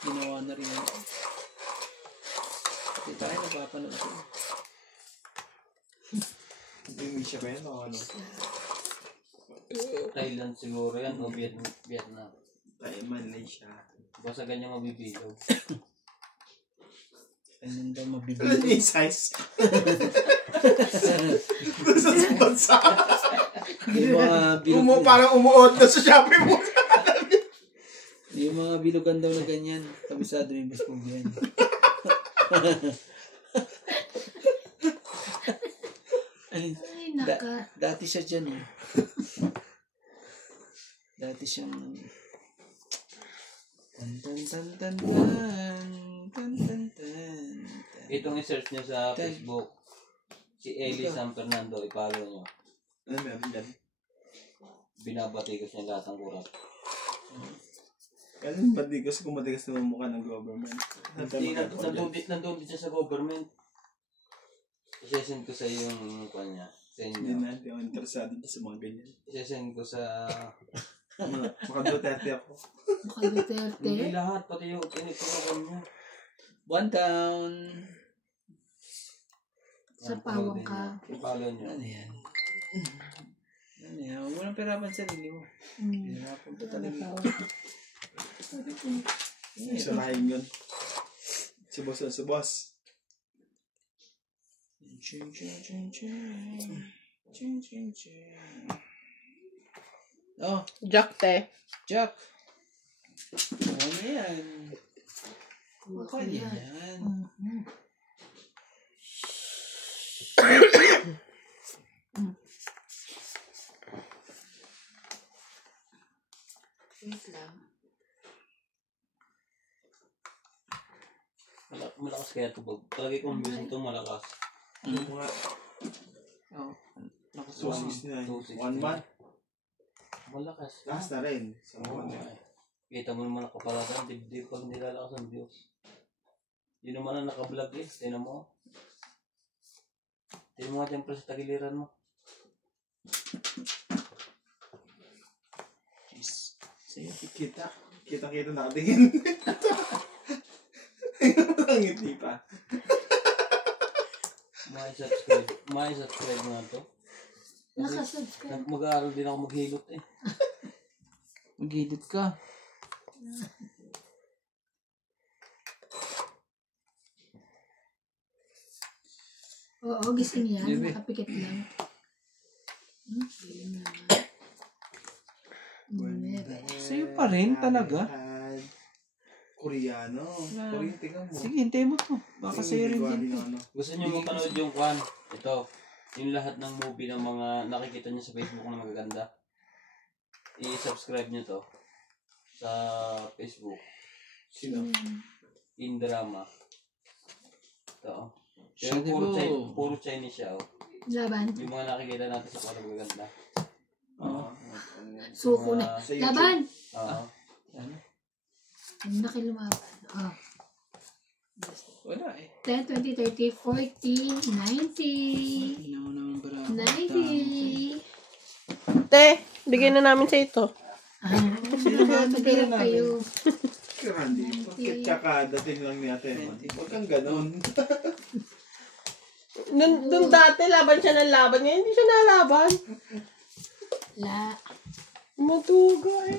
Ginawa na rin yan. Hindi tayo napapanood ko. Hindi siya ba yan o ano? Thailand siguro yan o Vietnam. Tayo, Malaysia. Basta ganyan mabibilog. Ayun daw Ano mabibili. niya yung size? Sa bansa. Yung mga bilog. Parang umuot na sa Shopee mo. Yung mga bilugan daw na ganyan. Kabisado yung Boss Mugi yan. Ay, Ay, naka. dati siya dyan eh. Dati siyang tan tan tan tan tan tan tan tan. Itong i-search nyo sa Facebook, si Eli San Fernando, ipalo nyo. Ano meron dyan? Binabati ko siya lahat ng kurat. Kailan ba di kasi kung matigas naman mukha ng government? Nandun din siya sa government. Isesend ko sa iyo yung kwan niya. Sa Hindi inyo. na, hindi ako interesado sa mga ganyan. Isesend ko sa... Maka Duterte ako. Baka Duterte. Hindi lahat, pati yung tinitulakan niya. One down. Sa pawang ka. Ipalo nyo. Ano yan? Ano yan? Huwag mo nang perapan sa sarili mo. Hirapan pa talaga. Sarahin yun. Si boss. Ching, ching, ching, ching. Ching, ching, ching. Oh, Jack te. Jack. Ano yan? Okay Ano yan. yan? Wait lang. Malakas kaya ito. Palagi kong music ito malakas. Yung mga Oh, susis na. 260. 1 month. Malakas. Lakas na rin. Sa Oo, mga eh. Kita mo naman nakapalagan, dibdib pag nilalakas ang Diyos. Yun naman ang nakablog eh. Tignan mo. Tignan mo nga dyan sa tagiliran mo. jeez. Sa'yo. Kita nakatingin. Ang ngiti pa. Subscribe nga to. Nakasubscribe. Mag-aaral din ako maghilot eh. Mag-edit ka. Oo, gising yan. Bebe. Nakapikit lang. Galing naman. Bebe. Sa'yo pa rin talaga. Koreano. Korean, tingnan mo. Sige, hintayin mo to. Baka sa'yo rin din to. Gusto niyo mapanood yung kwan? Ito. Yung lahat ng movie ng mga nakikita niyo sa Facebook na magaganda. I-subscribe niyo to. Sa Facebook. Sino? Indrama. Ito. Siya, Yung di ba? puro Chinese siya. Oh. Laban. Yung mga nakikita natin sa kwan na magaganda. Oo. Suko na. Sa YouTube. Laban! Oo. Ano? Ano na kayo lumaban? Oh. Wala eh. 10, 20, 30, 40, 90. Tingnan mo naman para. 90. Te, bigyan na namin sa ito. Ah, magkirap kayo. Randy, bakit kakadating lang ni Ate Eman? Huwag kang ganon. Nung dati, laban siya ng laban. Ngayon, hindi siya nalaban. La. Matuga eh.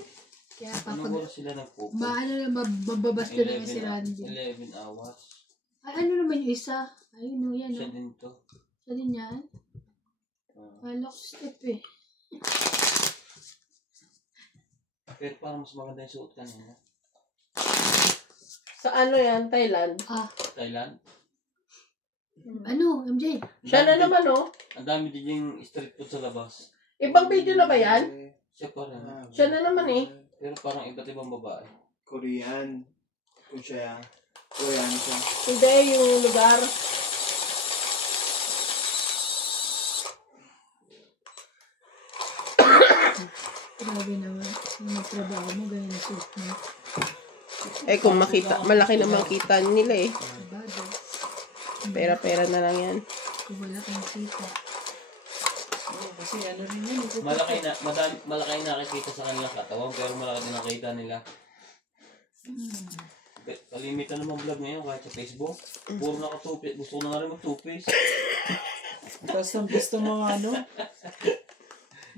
Kaya Ano papag... ba sila nagpupo? Maano na, mababasto naman si Randy. 11 hours. Ay, ano naman yung isa? Ay, no, yan. Siya No? din to. Sa din yan? Malok step eh. Pero parang mas maganda yung suot kanina. Sa ano yan? Thailand? Thailand. Ano, MJ? Siya na naman, oh. Ang dami din yung street food sa labas. Ibang video na ba yan? Siya pa rin. Siya na naman, eh. Pero parang iba't ibang babae. Korean. Kung siya, Korean siya. Hindi, yung lugar. Grabe naman. Yung nagtrabaho mo, ganyan na suit mo. Eh, kung makita, malaki naman kita nila, eh. Sabado. Pera-pera na lang yan. Kung wala kang kita. Oo, kasi ano rin yun. Malaki nakikita sa kanilang katawan, pero malaki din ang kita nila. Kalimitan naman vlog ngayon kahit sa Facebook. Puro naka-2-piece. Gusto ko na nga rin mag-2-piece. Tapos ang gusto mga ano,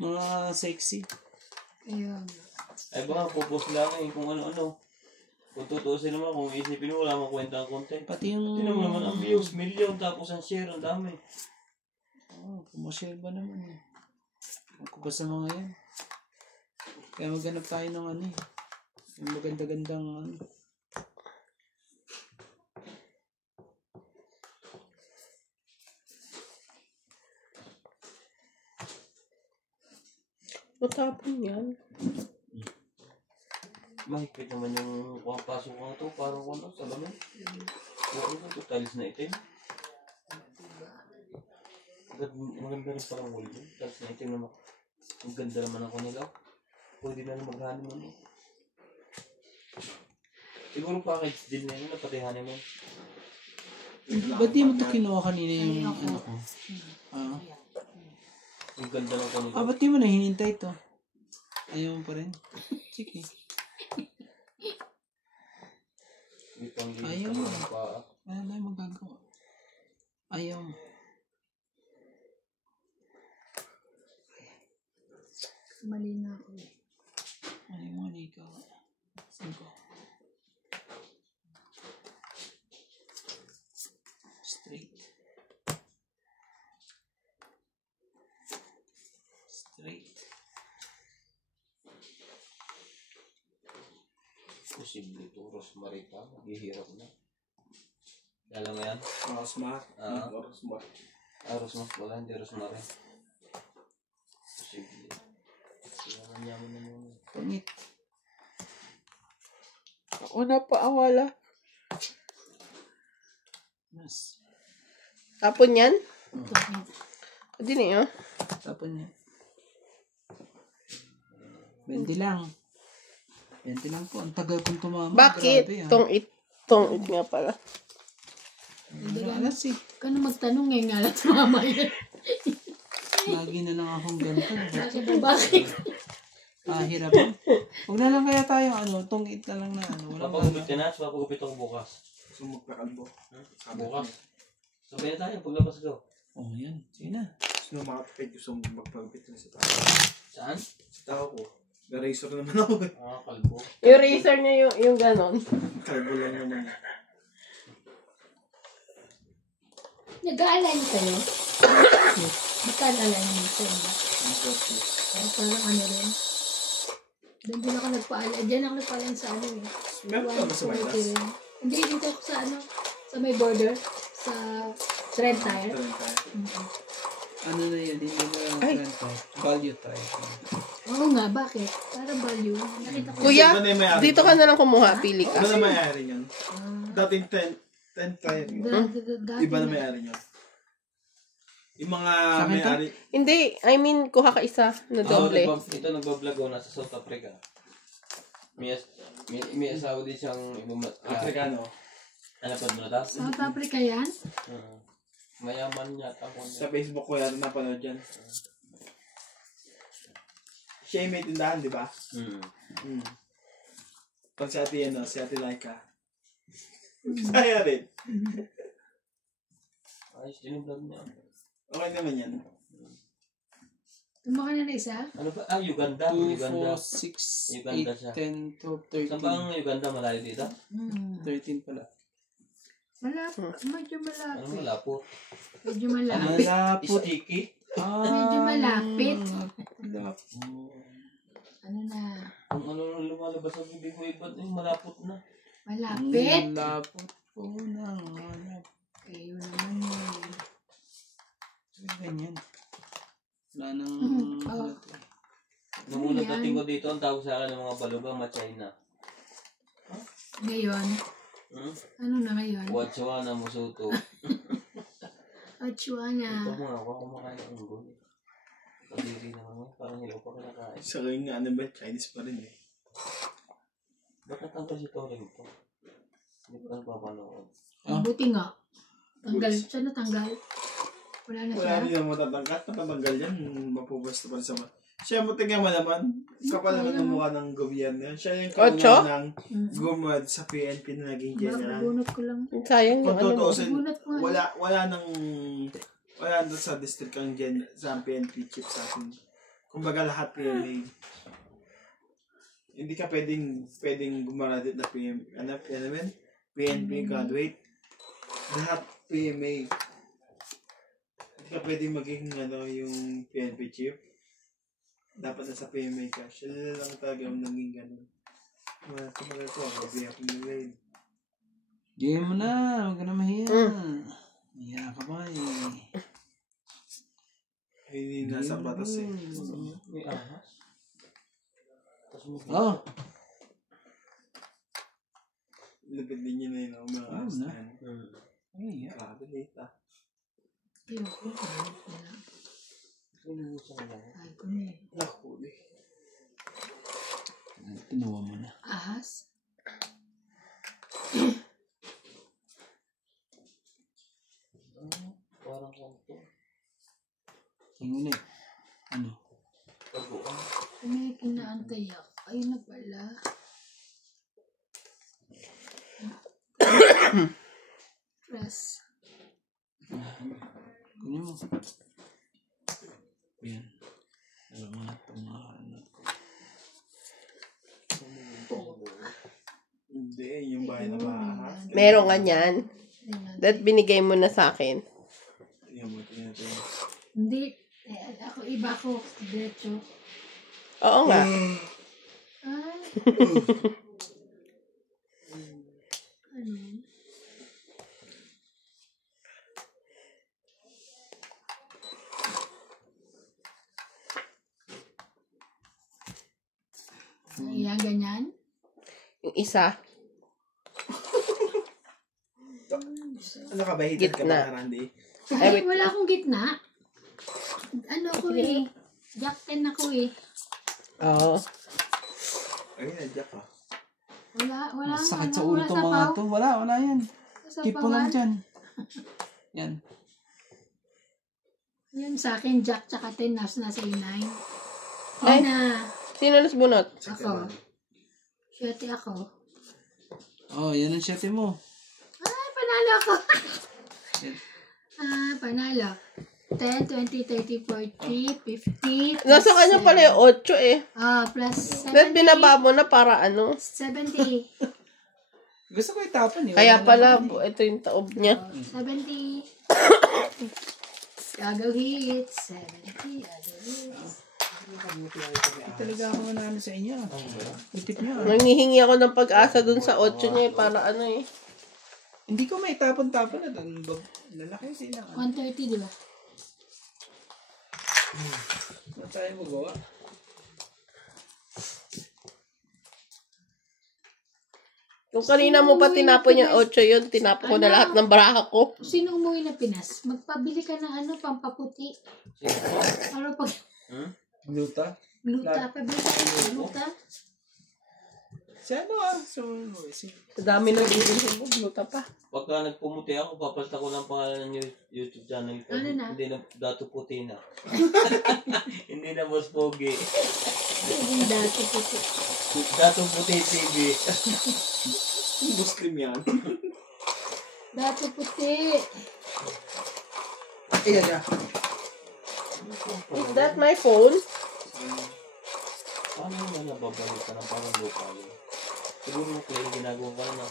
mga sexy. Ayun. Ay baka pupost lang eh kung ano-ano. Kung tutuusin naman, kung isipin mo, wala mang kwenta ang content. Pati yung... Tingnan mo naman ang views, million, tapos ang share, ang dami. Kumashare ba naman eh. Ako ba sa mga yan? Kaya maghanap tayo ng ano eh. Yung maganda-gandang ano. Matapon yan. Mahigpit naman yung pasok ko ito, parang ano, sa lamin. Ano ito, talis na itim. Maganda rin parang wall yun. Talis na itim naman. Ang ganda naman ang kanila. Pwede na rin maghanin mo. Siguro package din na yun, napatihanin mo. Ba't di mo ito kinuha kanina yung ano ko? Ang ganda ng kanila. Ba't di mo na hinintay ito? Ayaw mo pa rin? Sige. Ayaw mo. Wala na yung magagawa. Ayaw mo. Mali na ako eh. Mali ka. Cinco. Straight. Posible ito, Rosemary pa. Maghihirap na. Kaya lang yan. Rosmar. Rosmar. Rosemary pala, hindi Rosemary. Posible. Kaya nanyaman na muna. Pangit. Una pa ang wala. Mas. Tapon yan? Hindi na yun. Tapon niya. 20 lang. 20 lang po. Ang tagal kong tumama. Bakit? Grabe, Tong it nga pala. Alas eh. Kano magtanong ngayon nga lang mama yan. Lagi na lang akong ganito. Bakit? Hirap. Huwag na lang kaya tayo, tong it na lang na, walang Papagupit ka na, so papagupit ako bukas. So magpakalbo. Bukas. Sabay na tayo, paglabas ko. Yan. Sige na. So makapit gusto magpagupit na sa tao. Saan? Sa tao ko. Eraser naman ako eh. Kalbo. Yung razor niya yung ganon. Kalbo lang naman. Nag-a-align kayo? Nag-a-align mo sa inyo? Parang ano rin. Doon din ako nagpa-align. Diyan ako nagpa-align sa ano eh. Meron ka ba sa my class? Hindi, dito ako sa ano, sa may border, sa trend tire. Ano na yan? Hindi na trend type. Value type. Oo nga, bakit? Parang value. Nakita ko. Kuya, Iba na yung may-ari dito ka na lang kumuha. Pili ka. Iba na may-ari niyan. Dating 10 tayo. Iba na may-ari niyan. Yung mga may-ari. Hindi, I mean, kuha ka isa na doble. Ito nagbablog ako, nasa South Africa. May asawa din siyang ibang Afrikano. Alapad mo na ta? South Africa yan? Mayaman yata ako. Sa Facebook ko yata napanood yan. Siya yung may tindahan, di ba? Pag si ate yan, si ate Laika. Kaya rin. Ayos din yung vlog niya. Okay naman yan. Tumaka na isa? Ano ba? Uganda. 2, Uganda. 4, 6, Uganda siya. 8, 10, 12, 13. Saan ba ang Uganda? Malayo dito? 13 pala. Malapit. Medyo Ano malapit. malapot? Medyo malapit. Malapot. Sticky? Medyo malapit. Malapot. Ano na? Kung ano lumalabas sa bibig mo, iba't yung malapot na. Malapit. Lapot po ng hanap. Kayo naman eh. Ganyan. Wala nang... Oh. Nung unang dating ko dito, ang tawag sa akin ng mga balugang Machina. Ngayon, ano na ngayon? Watswa na musuto. Achuana. Ito mo ako kumakain ng unggoy. Kadiri naman. Parang hindi ko pa kinakain. Sa kayo nga, ano ba? Chinese pa rin eh. Ba't natanggal si Toring ko? Hindi ko napapanood. Buti nga. Tanggal. Siya natanggal. Wala na siya. Wala rin yung matatangkat. Matatanggal yan. Mapupwesto pa rin sa siya mo tingnan mo naman. Kapal naman ng mukha ng gobyerno. Siya yung Ocho? kauna ng gumad sa PNP na naging general. Bunot ko lang. Sayang yung Kung ano mo. tutuusin, Bunot ko nga. wala nang sa district ang sa PNP chief sa atin. Kumbaga lahat PNA. Hindi ka pwedeng gumaradit na PNP graduate. Lahat PMA. Hindi ka pwedeng maging yung PNP chief. Dapat nasa PMA ka. Siya lang talaga ang naging ganun. Kumbaga ko, gabi akong nilay. Game mo na. Huwag ka na mahiya. Mahiya ka ba eh. Hindi nasa batas eh. May ahas? Oh. Lapit din yun na yun. Mga ahas na yan. Mahiya. Grabe late ah. Ayoko. Ay, ko na eh. Nakuli. Kinuha mo na. Ahas? Parang kanto. Yung ulit. Ano? Taguan. May kinaantay ako. Ayun na pala. Press. Kunin mo. Yan. Alam mo na itong mga ano. Hindi, yung bahay na ahas. Meron nga niyan. That binigay mo na sa akin. Tingnan mo. Hindi. Ako, iba ko. Diretso. Oo nga. Ay. Ano? Ayan, ganyan. Yung isa. Ano ka ba? Hitin ka Gitna. ba, Randy? Ay, wala akong gitna. Ano ko eh. Jack 10 ako eh. Oo. Ayun, nadyak ka. Wala. Sakit ano, sa ulo wala itong mga sapaw. to. Wala yan. Sa Keep mo lang pawan. dyan. Yan. Yun sa akin, Jack tsaka 10, nasa 9. Ay. Yun na. Sino nas bunot? Ako. 7 ako. Oh, yan ang siyete mo. Ah, panalo ako. Shit. Panalo. 10, 20, 30, 40, 50. Nasa kanya pala yung 8 eh. Plus Then 70. binaba mo na para ano. 70. Gusto ko itapon eh. Kaya Wala pala, naman eh. ito yung taob niya. 70. Agaw hits. 70. Agaw hits. Talaga ako nanalo sa inyo. Itip niyo. Nangihingi ako ng pag-asa dun sa 8 niya eh, para ano eh. Hindi ko may tapon-tapon na doon. Lalaki sila. 130, di ba? Ano tayo magawa? Nung kanina mo pa tinapon yung 8 yun, tinapon ko na lahat ng baraha ko. Sino umuwi na Pinas? Magpabili ka ng pampaputi. Para pag Gluta? gluta. Pabili ka ng gluta. Si ano ah? So, Sa dami ng bibili mo, gluta pa. Pagka nagpumuti ako, papalta ko ng pangalan ng YouTube channel ko. Ano na? Hindi na, Dato Puti na. Hindi na Boss Pogi. Yung dati puti. Dato Puti TV. Muslim yan. Dati puti. Ayan niya. Is that my phone? Paano mo na nababalik ka ng parang lokal? Siguro mo kayo ginagawa ka na.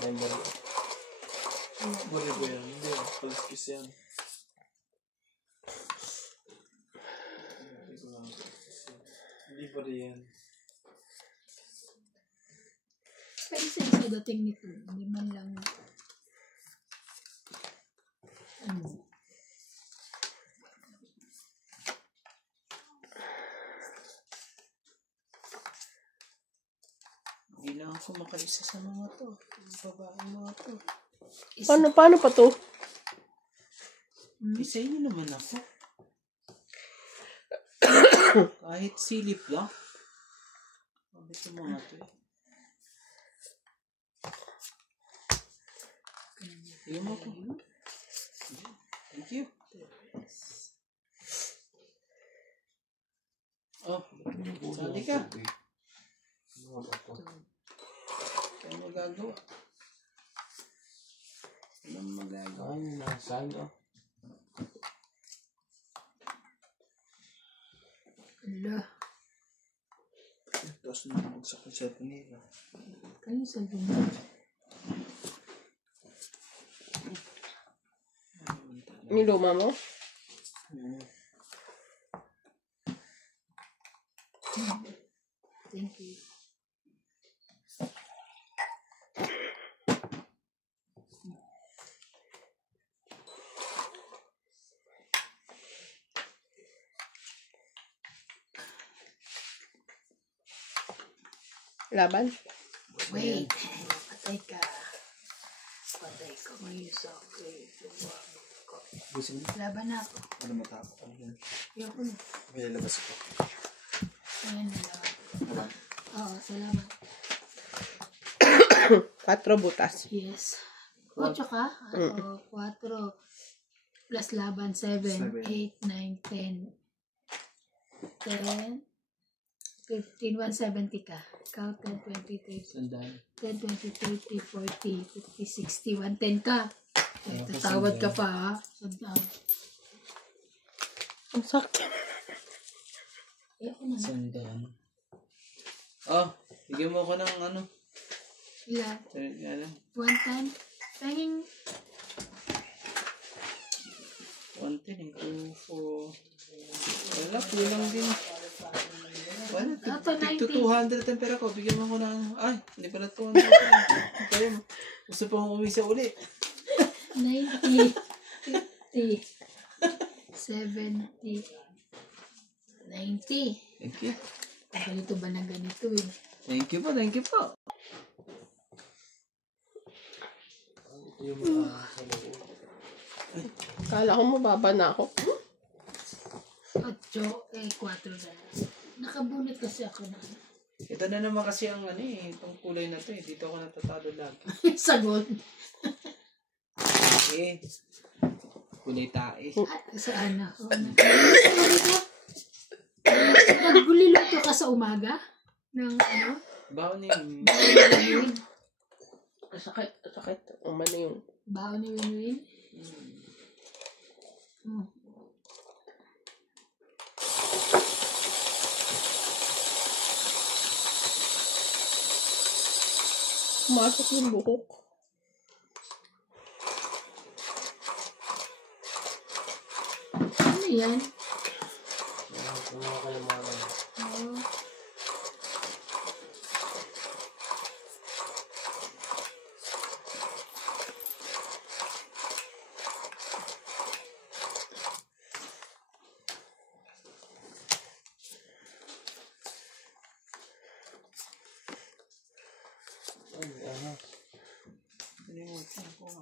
Memory. Mali ba yan? Hindi. Paliskis yan. Hindi pa rin yan. paisip sa dating nito. Hindi man lang ano. Hindi lang ako makaisa sa mga to. Yung babae mga to. Paano pa to? Isa inyo naman ako. Kahit silip lang. Bakit yung mga to eh. Yung ako. Thank you. Oh, sali ka. Kaya magagawa. Anong magagawa? Ay, nasaan, oh. Ala. Tapos namagsak ang cellphone nila. Kayo sa mo. Yung luma mo? Thank you. Laban? Wait. Patay ka. Patay ka ngayon sa akin. Gusto mo? Laban na ako. Ano matapos? Ano yun? Ayoko na. May lalabas ako. Ayan na lang. Diba? Oo, salamat. 4 butas. Yes. 8 ka? Ako, 4. Plus laban, 7, 8, 9, 10. 10. 15, 170 ka. Ikaw, 10, 20, 30. Sandaan. 10, 20, 30, 40, 50, 60, 110 ka. Eh, tatawad ka pa, ha? Sandaan. Ang sakit. Eh, ako na. Sandaan. Oh, bigyan mo ako ng ano. Ilan? Ano? One time? Tanging, 110 eh. 2, 4. Wala, kulang din. Wala, Ito, 200 ang pera ko. Bigyan mo ako ng, ay, hindi pala 200. Kaya mo. Gusto pa akong umisa uli. 90, 50, 70, 90. Thank you. Ganito ba na ganito eh? Thank you po, thank you po. Ito yung mga sa loob. Kala ko mababa na ako. 8, 4 na lang. Nakabunot kasi ako na. Ito na naman kasi ang ano eh, itong kulay na to eh. Dito ako natatalo lagi. Sagot. Eh, kulay tae. Saan na? Naguliluto ka sa umaga? Ng ano? Baon ni Sakit. Umano yung... Bao ni Winwin? Hmm. Pumasok yung buhok. Ano yan? Yung mga kalamanan. Oh.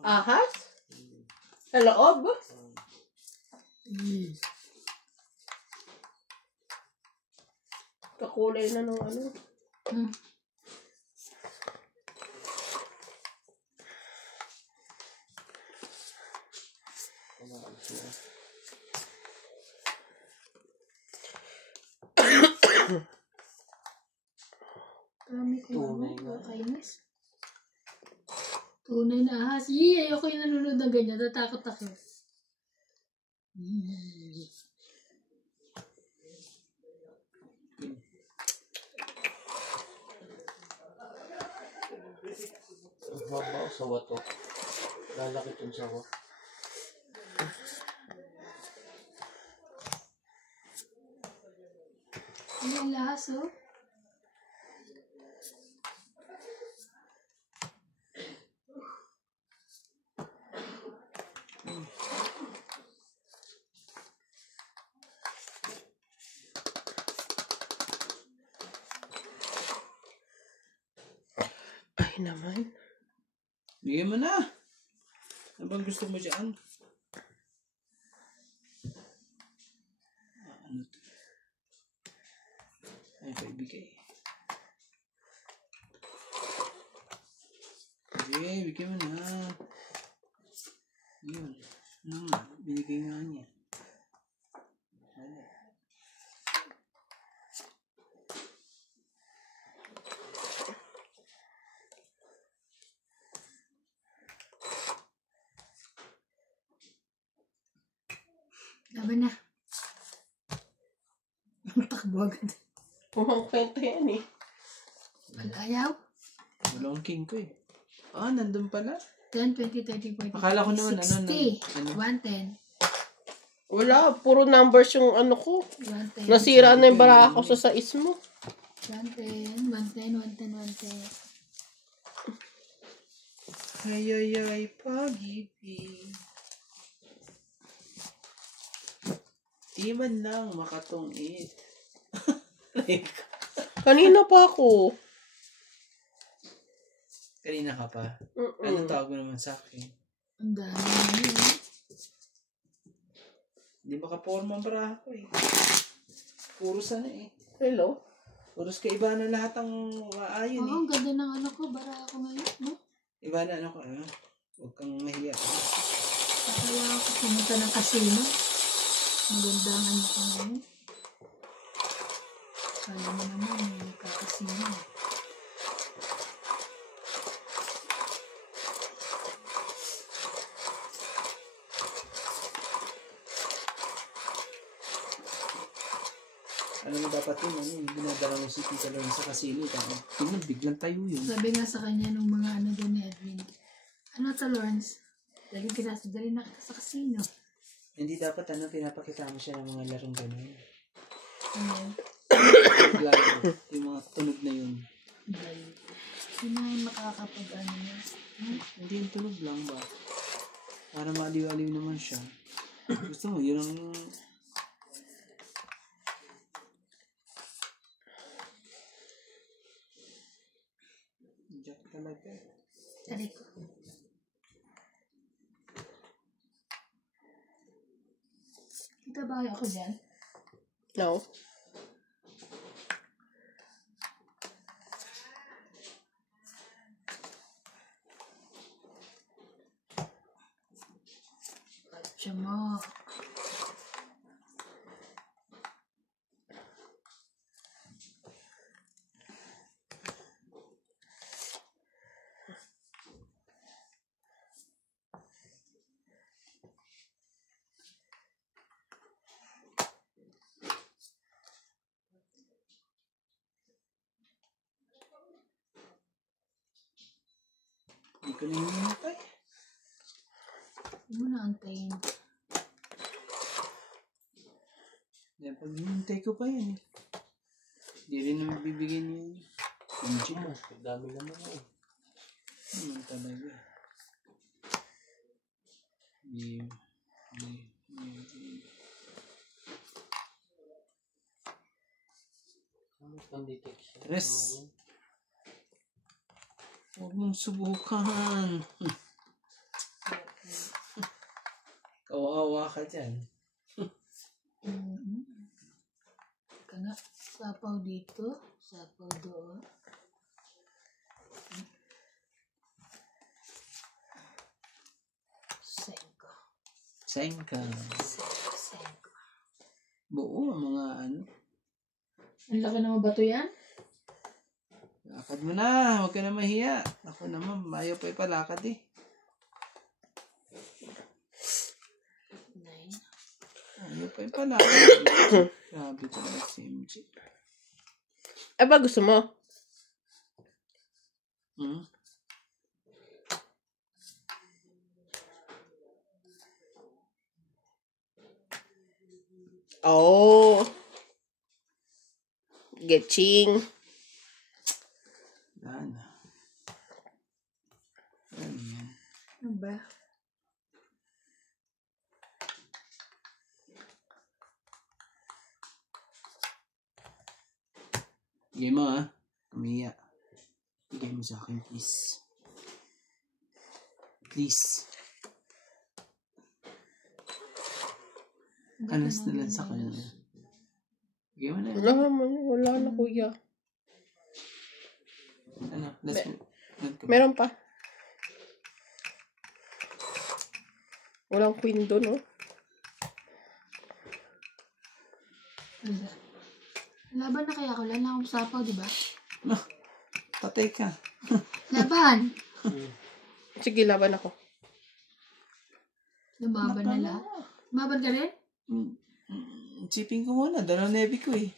Ahas? Sa loob? Mm. Kakulay na ng ano. Hmm. Marami ko Tunay ano, nga. kainis. Tunay na ahas. Yee, ayoko yung nanonood ng ganyan. Natakot ako. Ang haba o sawa to. Lalaki itong sawa. Ano yung lahas, oh? Ay naman. Bigyan mo na. Ano bang gusto mo dyan? Ano to? Ay, paibigay. Sige, bigyan mo na. Yun. Binigay nga niya. Wala. Laban na. Takbo agad. Mukhang kwento yan eh. Ayaw. Wala akong king ko eh. Nandun pala. 10, 20, 30, 40, Akala ko naman, 60. ano? 110. Wala, puro numbers yung ano ko. 110. Nasira na yung bara ako sa sais mo. 110, 110, 110, 110. Ay, pag-ibig. Di man lang makatungit. Kanina pa ako. Kanina ka pa? Anong tawag mo naman sa akin? Ang dami na yun. Hindi makaporma ang baraha ko eh. Puros ano eh. Hello? Puros kaiba na lahat ang maayon Oo, ang ganda ng ano ko. Bara ako ngayon, no? Iba na ano ko. Huwag kang mahiya. Kaya ako pumunta ng casino. Maganda ang ano ko ngayon. Kala mo naman, may nagkakasino. Ano mo dapat yun? Binadala mo si Tita Lorne sa casino. Tingnan, biglang tayo yun. Sabi nga sa kanya nung mga ano doon ni Edwin. Ano to, Lawrence? Dali dali na kita sa casino. Hindi dapat pinapakita mo siya ng mga larong gano'n. Ano? Yung mga tunog na yun. Dali. Sino yung makakapag ano niya? Hindi yung tunog lang ba? Para maaliw-aliw naman siya. Gusto mo, yun ang... Jack talaga. Dali ko. Kita ba ako dyan? No. Siya mo. Hindi ko na hinihintay. Huwag mo na antayin. Yan, pag hinihintay ko pa yan eh. Hindi rin naman bibigyan niya yun. Hindi mo. Dami naman eh. Talaga. Hindi. Ano pang detection? Tres. Huwag mong subukan. Kawawa ka dyan. Ika nga. Sapaw dito. Sapaw doon. Senko. Senka. Senko. Buo ang mga ano. Ang laki naman ba ito yan? Lakad mo na. Huwag ka na mahiya. Ako naman, ayaw pa ipalakad eh. 9. Ayaw pa ipalakad. Grabe talaga si MJ. Ba gusto mo? Oh. Getching. Yan. Ano ba? Game mo ah. Umiya. Bigay mo sa akin, please. Please. Anas na lang sa kanya. Bigay mo na. Wala na kuya. Ano? Last mo. Meron pa. Walang queen doon, oh. Laban na kaya ako. Wala na akong sapaw, di ba? No. Patay ka. Laban! Sige, laban ako. Lumaban na lang. Lumaban ka rin? Chipin ko muna. Dalawang nebi ko eh.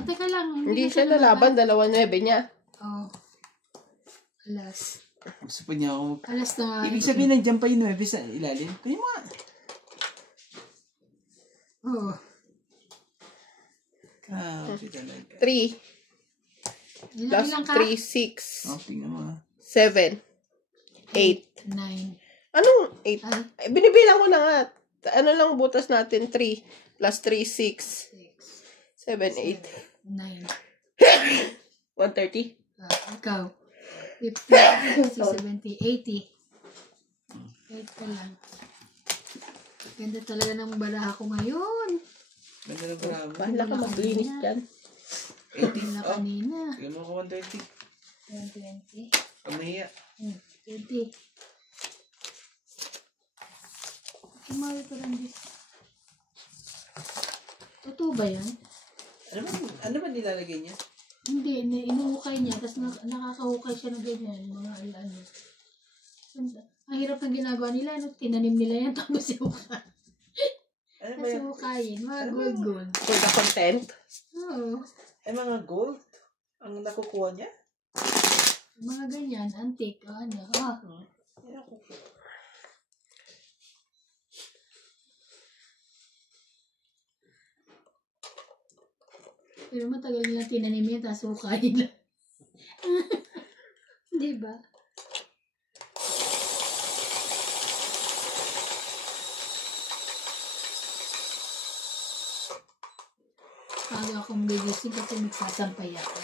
Teka lang. Hindi siya lalaban, 2-9 niya. Oo. Alas. Gusto pa niya ako. Alas na nga. Ibig sabihin nandiyan pa yung 9 sa ilalim. Kunin mo nga. Oo. Grabe talaga. 3 plus Ilang ka? 3, 6, Oh, tingnan mo ah. 7, 8. 9. Anong 8? Ay. Binibilang ko na nga. Ano lang butas natin? 3 plus 3, 6, 7, 8. 9. 130. Ikaw. 50, 60, 70, 80. 8 ka lang. Ganda talaga ng baraha ko ngayon. Ganda na bravo. Bahala ka maglinis dyan. 80. Wala Oh, kanina. tingnan mo ko 120. 20. Pag nahiya. 20. Kumari ko lang this. Totoo ba yan? Ano ba nilalagay niya? Hindi, inuhukay niya, tapos nakakahukay siya ng ganyan, mga ano. Ang hirap ng ginagawa nila, ano, tinanim nila yan, tapos ihukay. Ano ba Tapos yan? hukayin, mga Ano ba gold. For the content. Oo. Ay, mga gold? Ang nakukuha niya? Mga ganyan, antique, o ano. Ah, Ay, ako. pero matagal nila tinanim yan, tapos hukayin lang. Di ba? Bago akong gigising kasi magsasampay ako.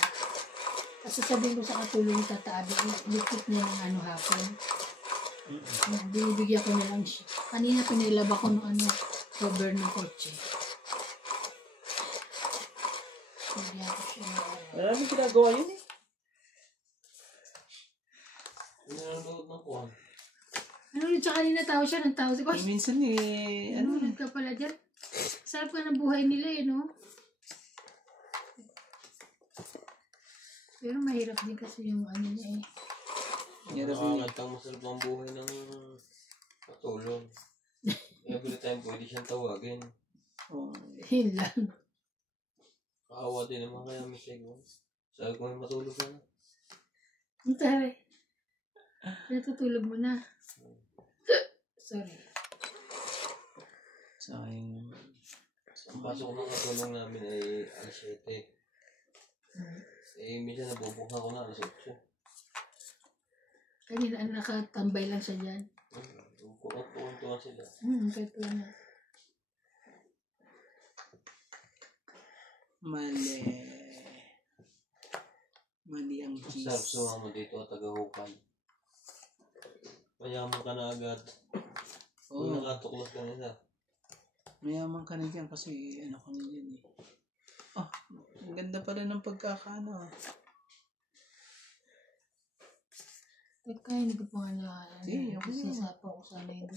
Kasi sabihin ko sa katulong tataabi, likit niya ng ano hapon. Binibigyan ko na lang siya. Kanina pinilaba ko ng ano, cover ng kotse. Bigyan ko siya ng ano. Wala namin ginagawa yun eh. Nanonood ng kuhan. Ano ulit sa kanina tao siya ng tao? Eh, minsan eh, ano Ano ulit ka pala dyan? Sarap ka ng buhay nila eh, no? Pero mahirap din kasi yung ano niya eh. Nakakantang masarap ang buhay ng katulong. Every time pwede siyang tawagin. Oh. Yun lang. Kaawa din naman kaya may segment. Sabi ko may matulog ka na. Ang taray. Natutulog mo na. Sorry. Sayang. Ang pasok ng katulong namin ay alas 7. Eh, minsan nabubuksan ko na alas 8. Kanina nakatambay lang siya dyan. Tuwan-tuwan sila. Kahit lang na. Mali. Mali ang cheese. Sarap sumama dito at taga-hukay. Mayaman ka na agad. Kung Oo. nakatuklas ka nila. Mayaman ka na dyan kasi ano kami dyan eh. Oh, ang ganda pala ng pagkakaano ah. Teka, hindi ko pa nga na. Hindi, okay Kasi lang. sapa ko sana yun.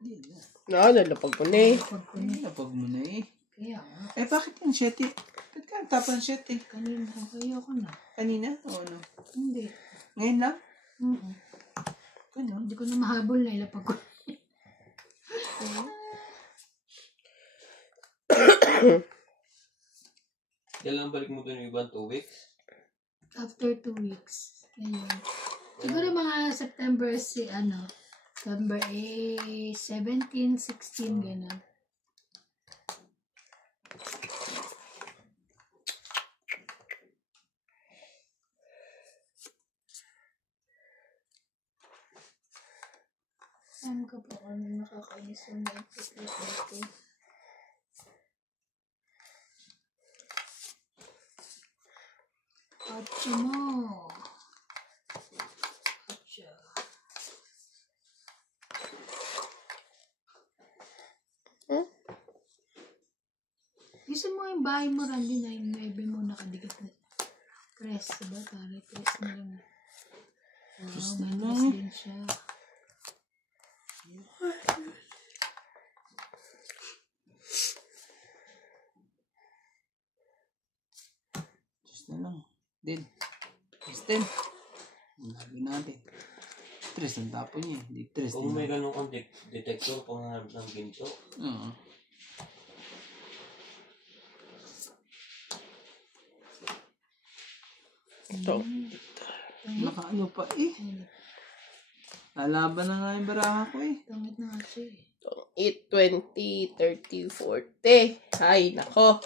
Hindi na. Nalapag ko na eh. Pag ko Hindi na pag mo na eh. Kaya nga. Eh bakit yung 7? Ba't ka nagtapa ng 7? Kanina, kaya ko na. Kanina? O ano? Hindi. Ngayon lang? Ganun. Hindi ko na mahabol na ilapag ko. Kailan balik mo doon yung ibang 2 weeks? After 2 weeks. Ganyan. Siguro mga September September 17, 16, gano'n. Saan ka pa kung nakakainis yung Netflix dito? Atsa mo. Atsa. Gusto mo yung bahay mo, Randy, na yung 9 mo nakadikit na. Press, diba? Pare, press na lang. Wow, may press din siya. Just na lang. Din. Justin. Lagi natin. Tres ang tapo niya. Di tres. Kung may ganun kang detector, pangharap ng ginto. Oo. Ito. Nakaano pa eh. Lalaban na nga yung baraha ko eh. Tangit na nga siya eh. 8, 20, 30, 40. Ay, nako.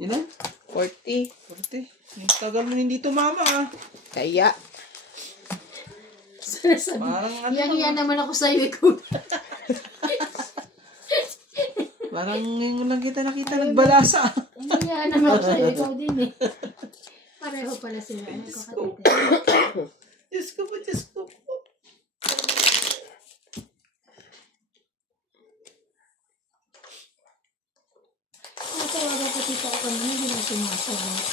Ilan? 40. 40. Yung tagal mo hindi tumama ah. Kaya. Parang ano. Yang naman ako sa'yo, ikaw. Parang ngayon lang kita nakita nagbalasa. Yang naman ako sa'yo, ikaw din eh. Pareho pala sila. Ano ko kapatid? Diyos ko po, Diyos ko po. Natawagan ko tita ako kanina, hindi na sumasagot.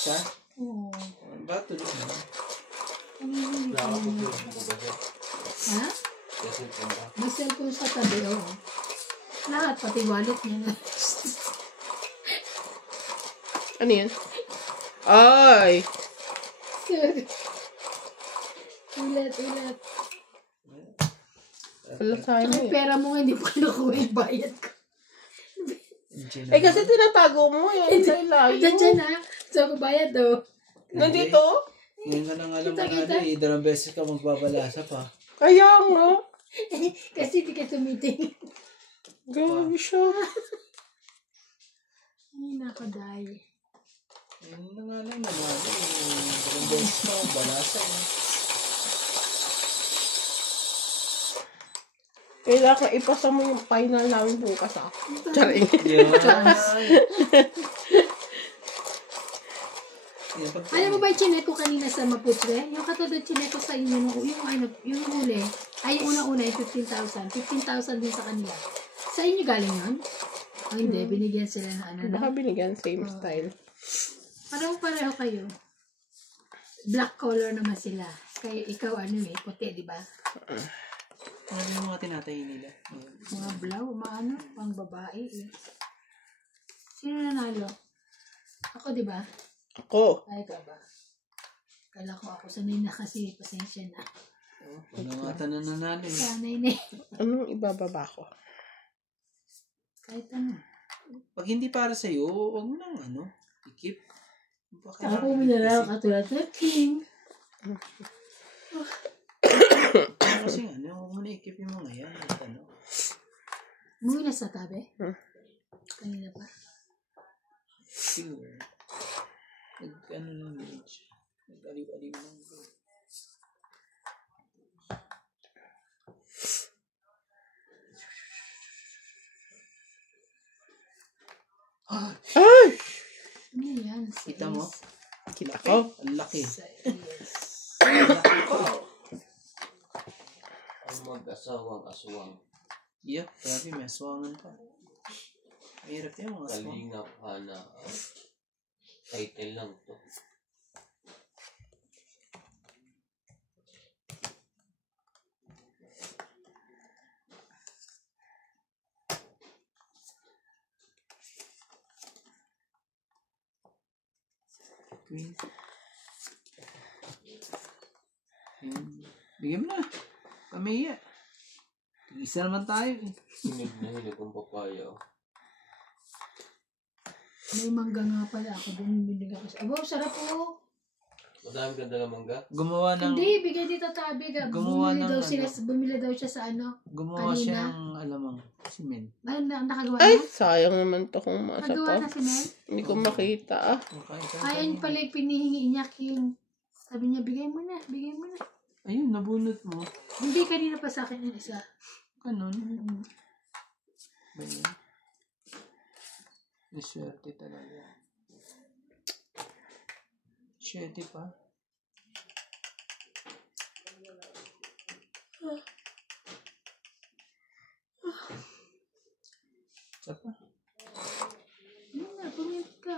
Siya? Oo. Ba? Tuloy na. Nakakapag-vlog ko ba siya? Ha? Kasi ba? May cellphone sa tabi, oo. Lahat, pati wallet niya na. Ano yan? Ay! Ulit. Wala tayo Saka yung eh. pera mo nga, hindi mo kinukuha yung bayad ko. Eh, kasi tinatago mo yan sa ilayo. Diyan na. So, ako bayad do. Nandito? Ngayon ka nang alam mo Kita. na eh. Dalawang beses ka magbabalasa pa. Kaya nga. Kasi di ka tumiting. Grabe siya. Ay, nakaday. Ngayon na nga lang naman eh. Dalawang beses ka magbalasa eh. Kailangan ipasa mo yung final namin bukas ah. Charing. Yan. Alam mo ba yung chinek ko kanina sa Maputre? Yung katulad chinek ko sa inyo, yung huli, ay yung una-una yung 15,000. 15,000 din sa kanila. Sa inyo galing yun? O hindi, binigyan sila na ano. Baka binigyan same style. Pareho kayo. Black color naman sila. Kaya ikaw ano eh, puti, di ba? Ano yung mga tinatayin nila? Mga blow, pang babae eh. Sino nanalo? Ako, di ba? Ako. Ay, ka ba? Kala ko ako sanay na kasi, pasensya na. Ano nga tanan na natin? Sanay na eh. Anong ibababa ko? Kahit ano. Pag hindi para sa'yo, huwag mo nang ikip. Ako mo na lang katulad na king. Kasi huwag mo na ikip yung mga yan. Umuwi na sa tabi? Kanina pa. Siguro. Lang din siya. Nag-aliw-aliw lang din. Ay! Ano yan? Kita mo? Kita ko. Ang laki. Yes. Ang laki ko. Ang mag-asawang aswang. Yeah, grabe, may aswangan pa. Mahirap yan mga aswang. Kalingap hana. Title lang to. Queen. Bigyan mo na. Pamiya. Isa naman tayo eh. Hinog na hinog ang papaya. May mangga nga pala ako. Bumibili ako. Abo, sarap po. Madami ka dala mangga? Gumawa ng... Hindi, bigay dito tabi ka. Gumawa Bumili ng daw sila, ano? bumili daw siya sa ano. Gumawa Kanina? siya ng alamang simen. Ay, nakagawa Ay, na? sayang naman to kung masa Nagawa pa. na si Mel? Hindi ko makita ah. Ay, ayun pala yung pinihingi niya yung... Sabi niya, bigay mo na, bigay mo na. Ayun, nabunot mo. Hindi, kanina pa sa akin yung isa. Ganun. Ba yun? May swerte talaga. 7 pa. Isa pa. Yun na, pumip ka.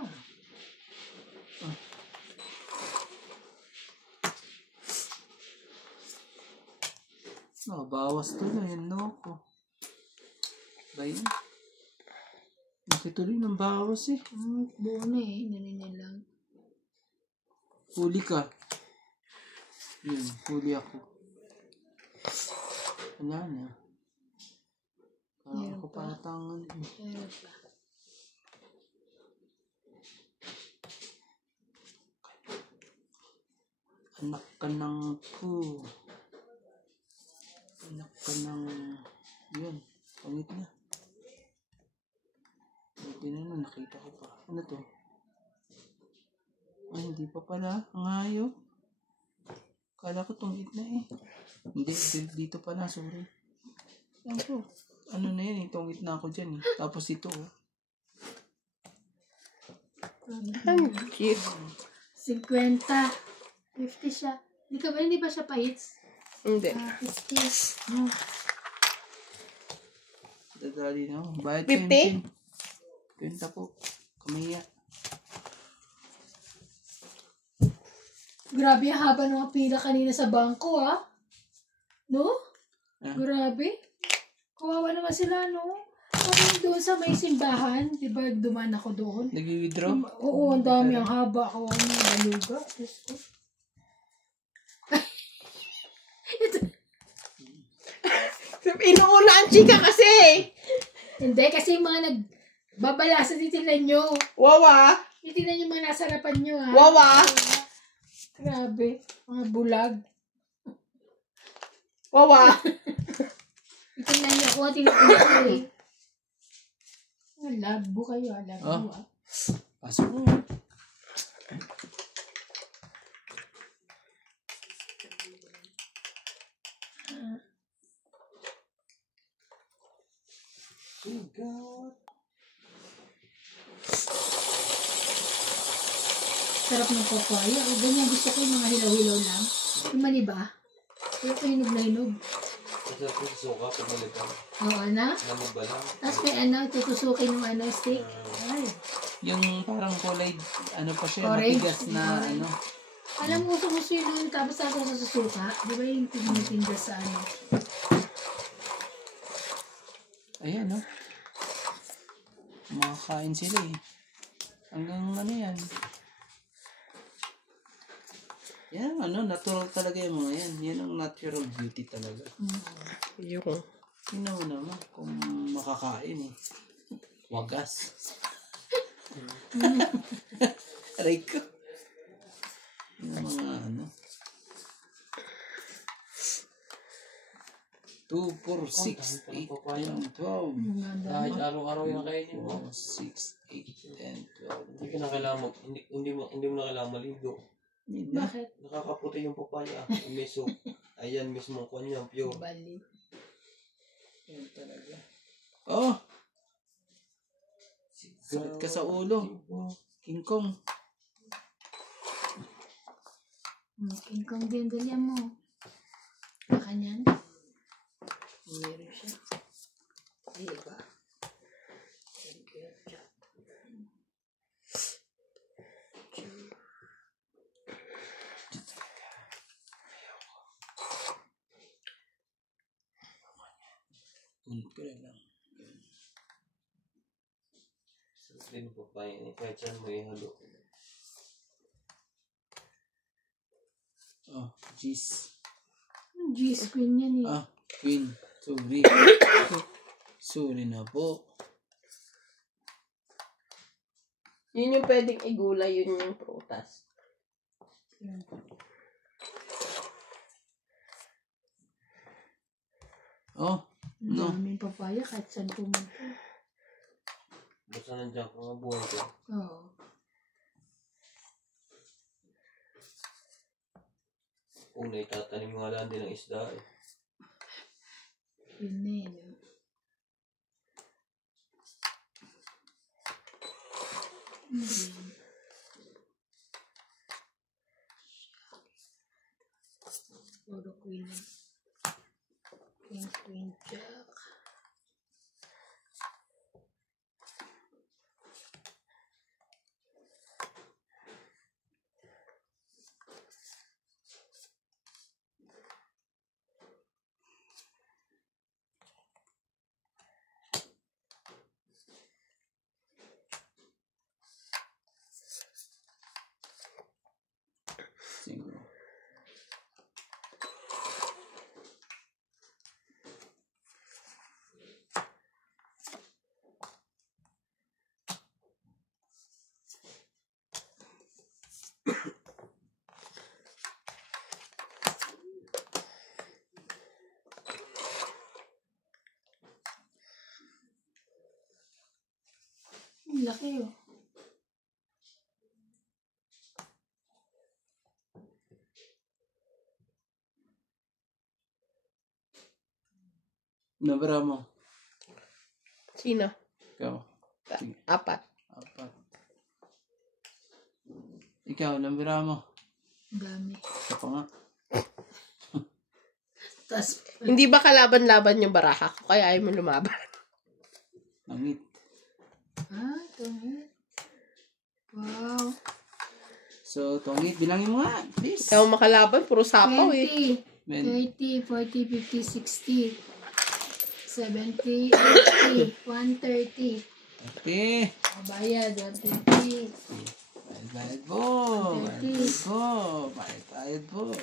Bawas to na yun, loko. Ba yun? Nakituloy ng bawas eh. Buo na eh, naninyan lang. Huli ka. Yun, huli ako. Wala na. Parang Meron ako pa. patangan. Meron pa. Anak ka ng po. Anak ka ng... Yun, pangit na. Buti na nun, nakita ko pa. Ano to? Ay, hindi pa pala. Ang ayaw. Kala ko tungit na eh. Hindi, dito pala, sorry. Yan po. Ano na yan eh, tungit na ako dyan eh. Tapos ito oh. Ang cute. 50. 50 siya. Hindi ba siya pa-hits? Hindi. 50. Dadali na ako. Bayad 50? 20 po. Kamiya. Grabe ang haba ng mga pila kanina sa bangko, ha? No? Ah. Grabe. Kawawa naman sila, no? Kami doon sa may simbahan, di ba duman ako doon? Nag-withdraw? Oo, ang dami, ang haba. Kawawa ng baluga. Diyos ko. Inuuna ang chika kasi. Hindi, kasi yung mga nagbabalasan, titinan nyo. Wawa. Titinan nyo mga nasa harapan nyo, ha? Wawa. Grabe. Mga bulag. Wawa. Titinan nyo ako, tinitin ko eh. Labo kayo, labo, Oh. ah. Pasok mo. Sarap ng papaya. O, ganyan gusto ko yung mga hilaw-hilaw lang. Yung maniba. Pero ko hinog na hinog. Masarap yung suka pag malibang. Oo, na. Lamog ba lang? Tapos may tutusukin ng steak. Ay. Yung parang kulay, ano pa siya, Orange. matigas na Orange. ano. Alam mo, gusto yun tapos ako sa susuka. Di ba yung tinitinda sa ano? Ayan, no? Makakain sila eh. Hanggang ano yan. Yan, ano, natural talaga yung mga yan. Yan ang natural beauty talaga. Yung. Tingnan mo naman kung makakain eh. Wagas. Aray ko. Yung mga ano. 2, 4, 6, 8, 10, 12. Kahit araw-araw yung kainin mo. 6, 8, 10, 12. Hindi ka na kailangan hindi mo na kailangan maligo. Hindi na. Bakit? Nakakaputi yung papaya. Yung miso. Ayan mismo ko niya, pure. Bali. Yan talaga. Oh! Galit ka sa ulo. King Kong. King Kong din, dalihan mo. Baka niyan. Meron siya. Ay, iba. Ulit ko na lang. Sarap din yung papaya. Kahit saan mo ihalo. Oh, jeez. G's queen yan eh. Ah, Queen. Sorry. Sorry na po. Yun yung pwedeng igulay, yun yung prutas. Oh, no. Daming papaya kahit saan pumunta. Basta nandiyan ka nga buhay ko. Oo. Una itatanim nga lang din ng isda eh. Yun na yun. Queen. Queen, Jack. Single. Ang laki oh. Nabara mo. Sino? Ikaw. 4. 4. Ikaw, nabara mo. Ang dami. Ito pa nga. Tapos, Hindi ba kalaban-laban yung baraha ko? Kaya ayaw mo lumaban. Langit. ito nga. Wow. So, tongit, bilangin mo nga. Please. Kaya makalaban, puro sapaw eh. 20, 30, 40, 50, 60, 70, 80, 130. Okay. Bayad, 130. Bayad po. Bayad po. Bayad po.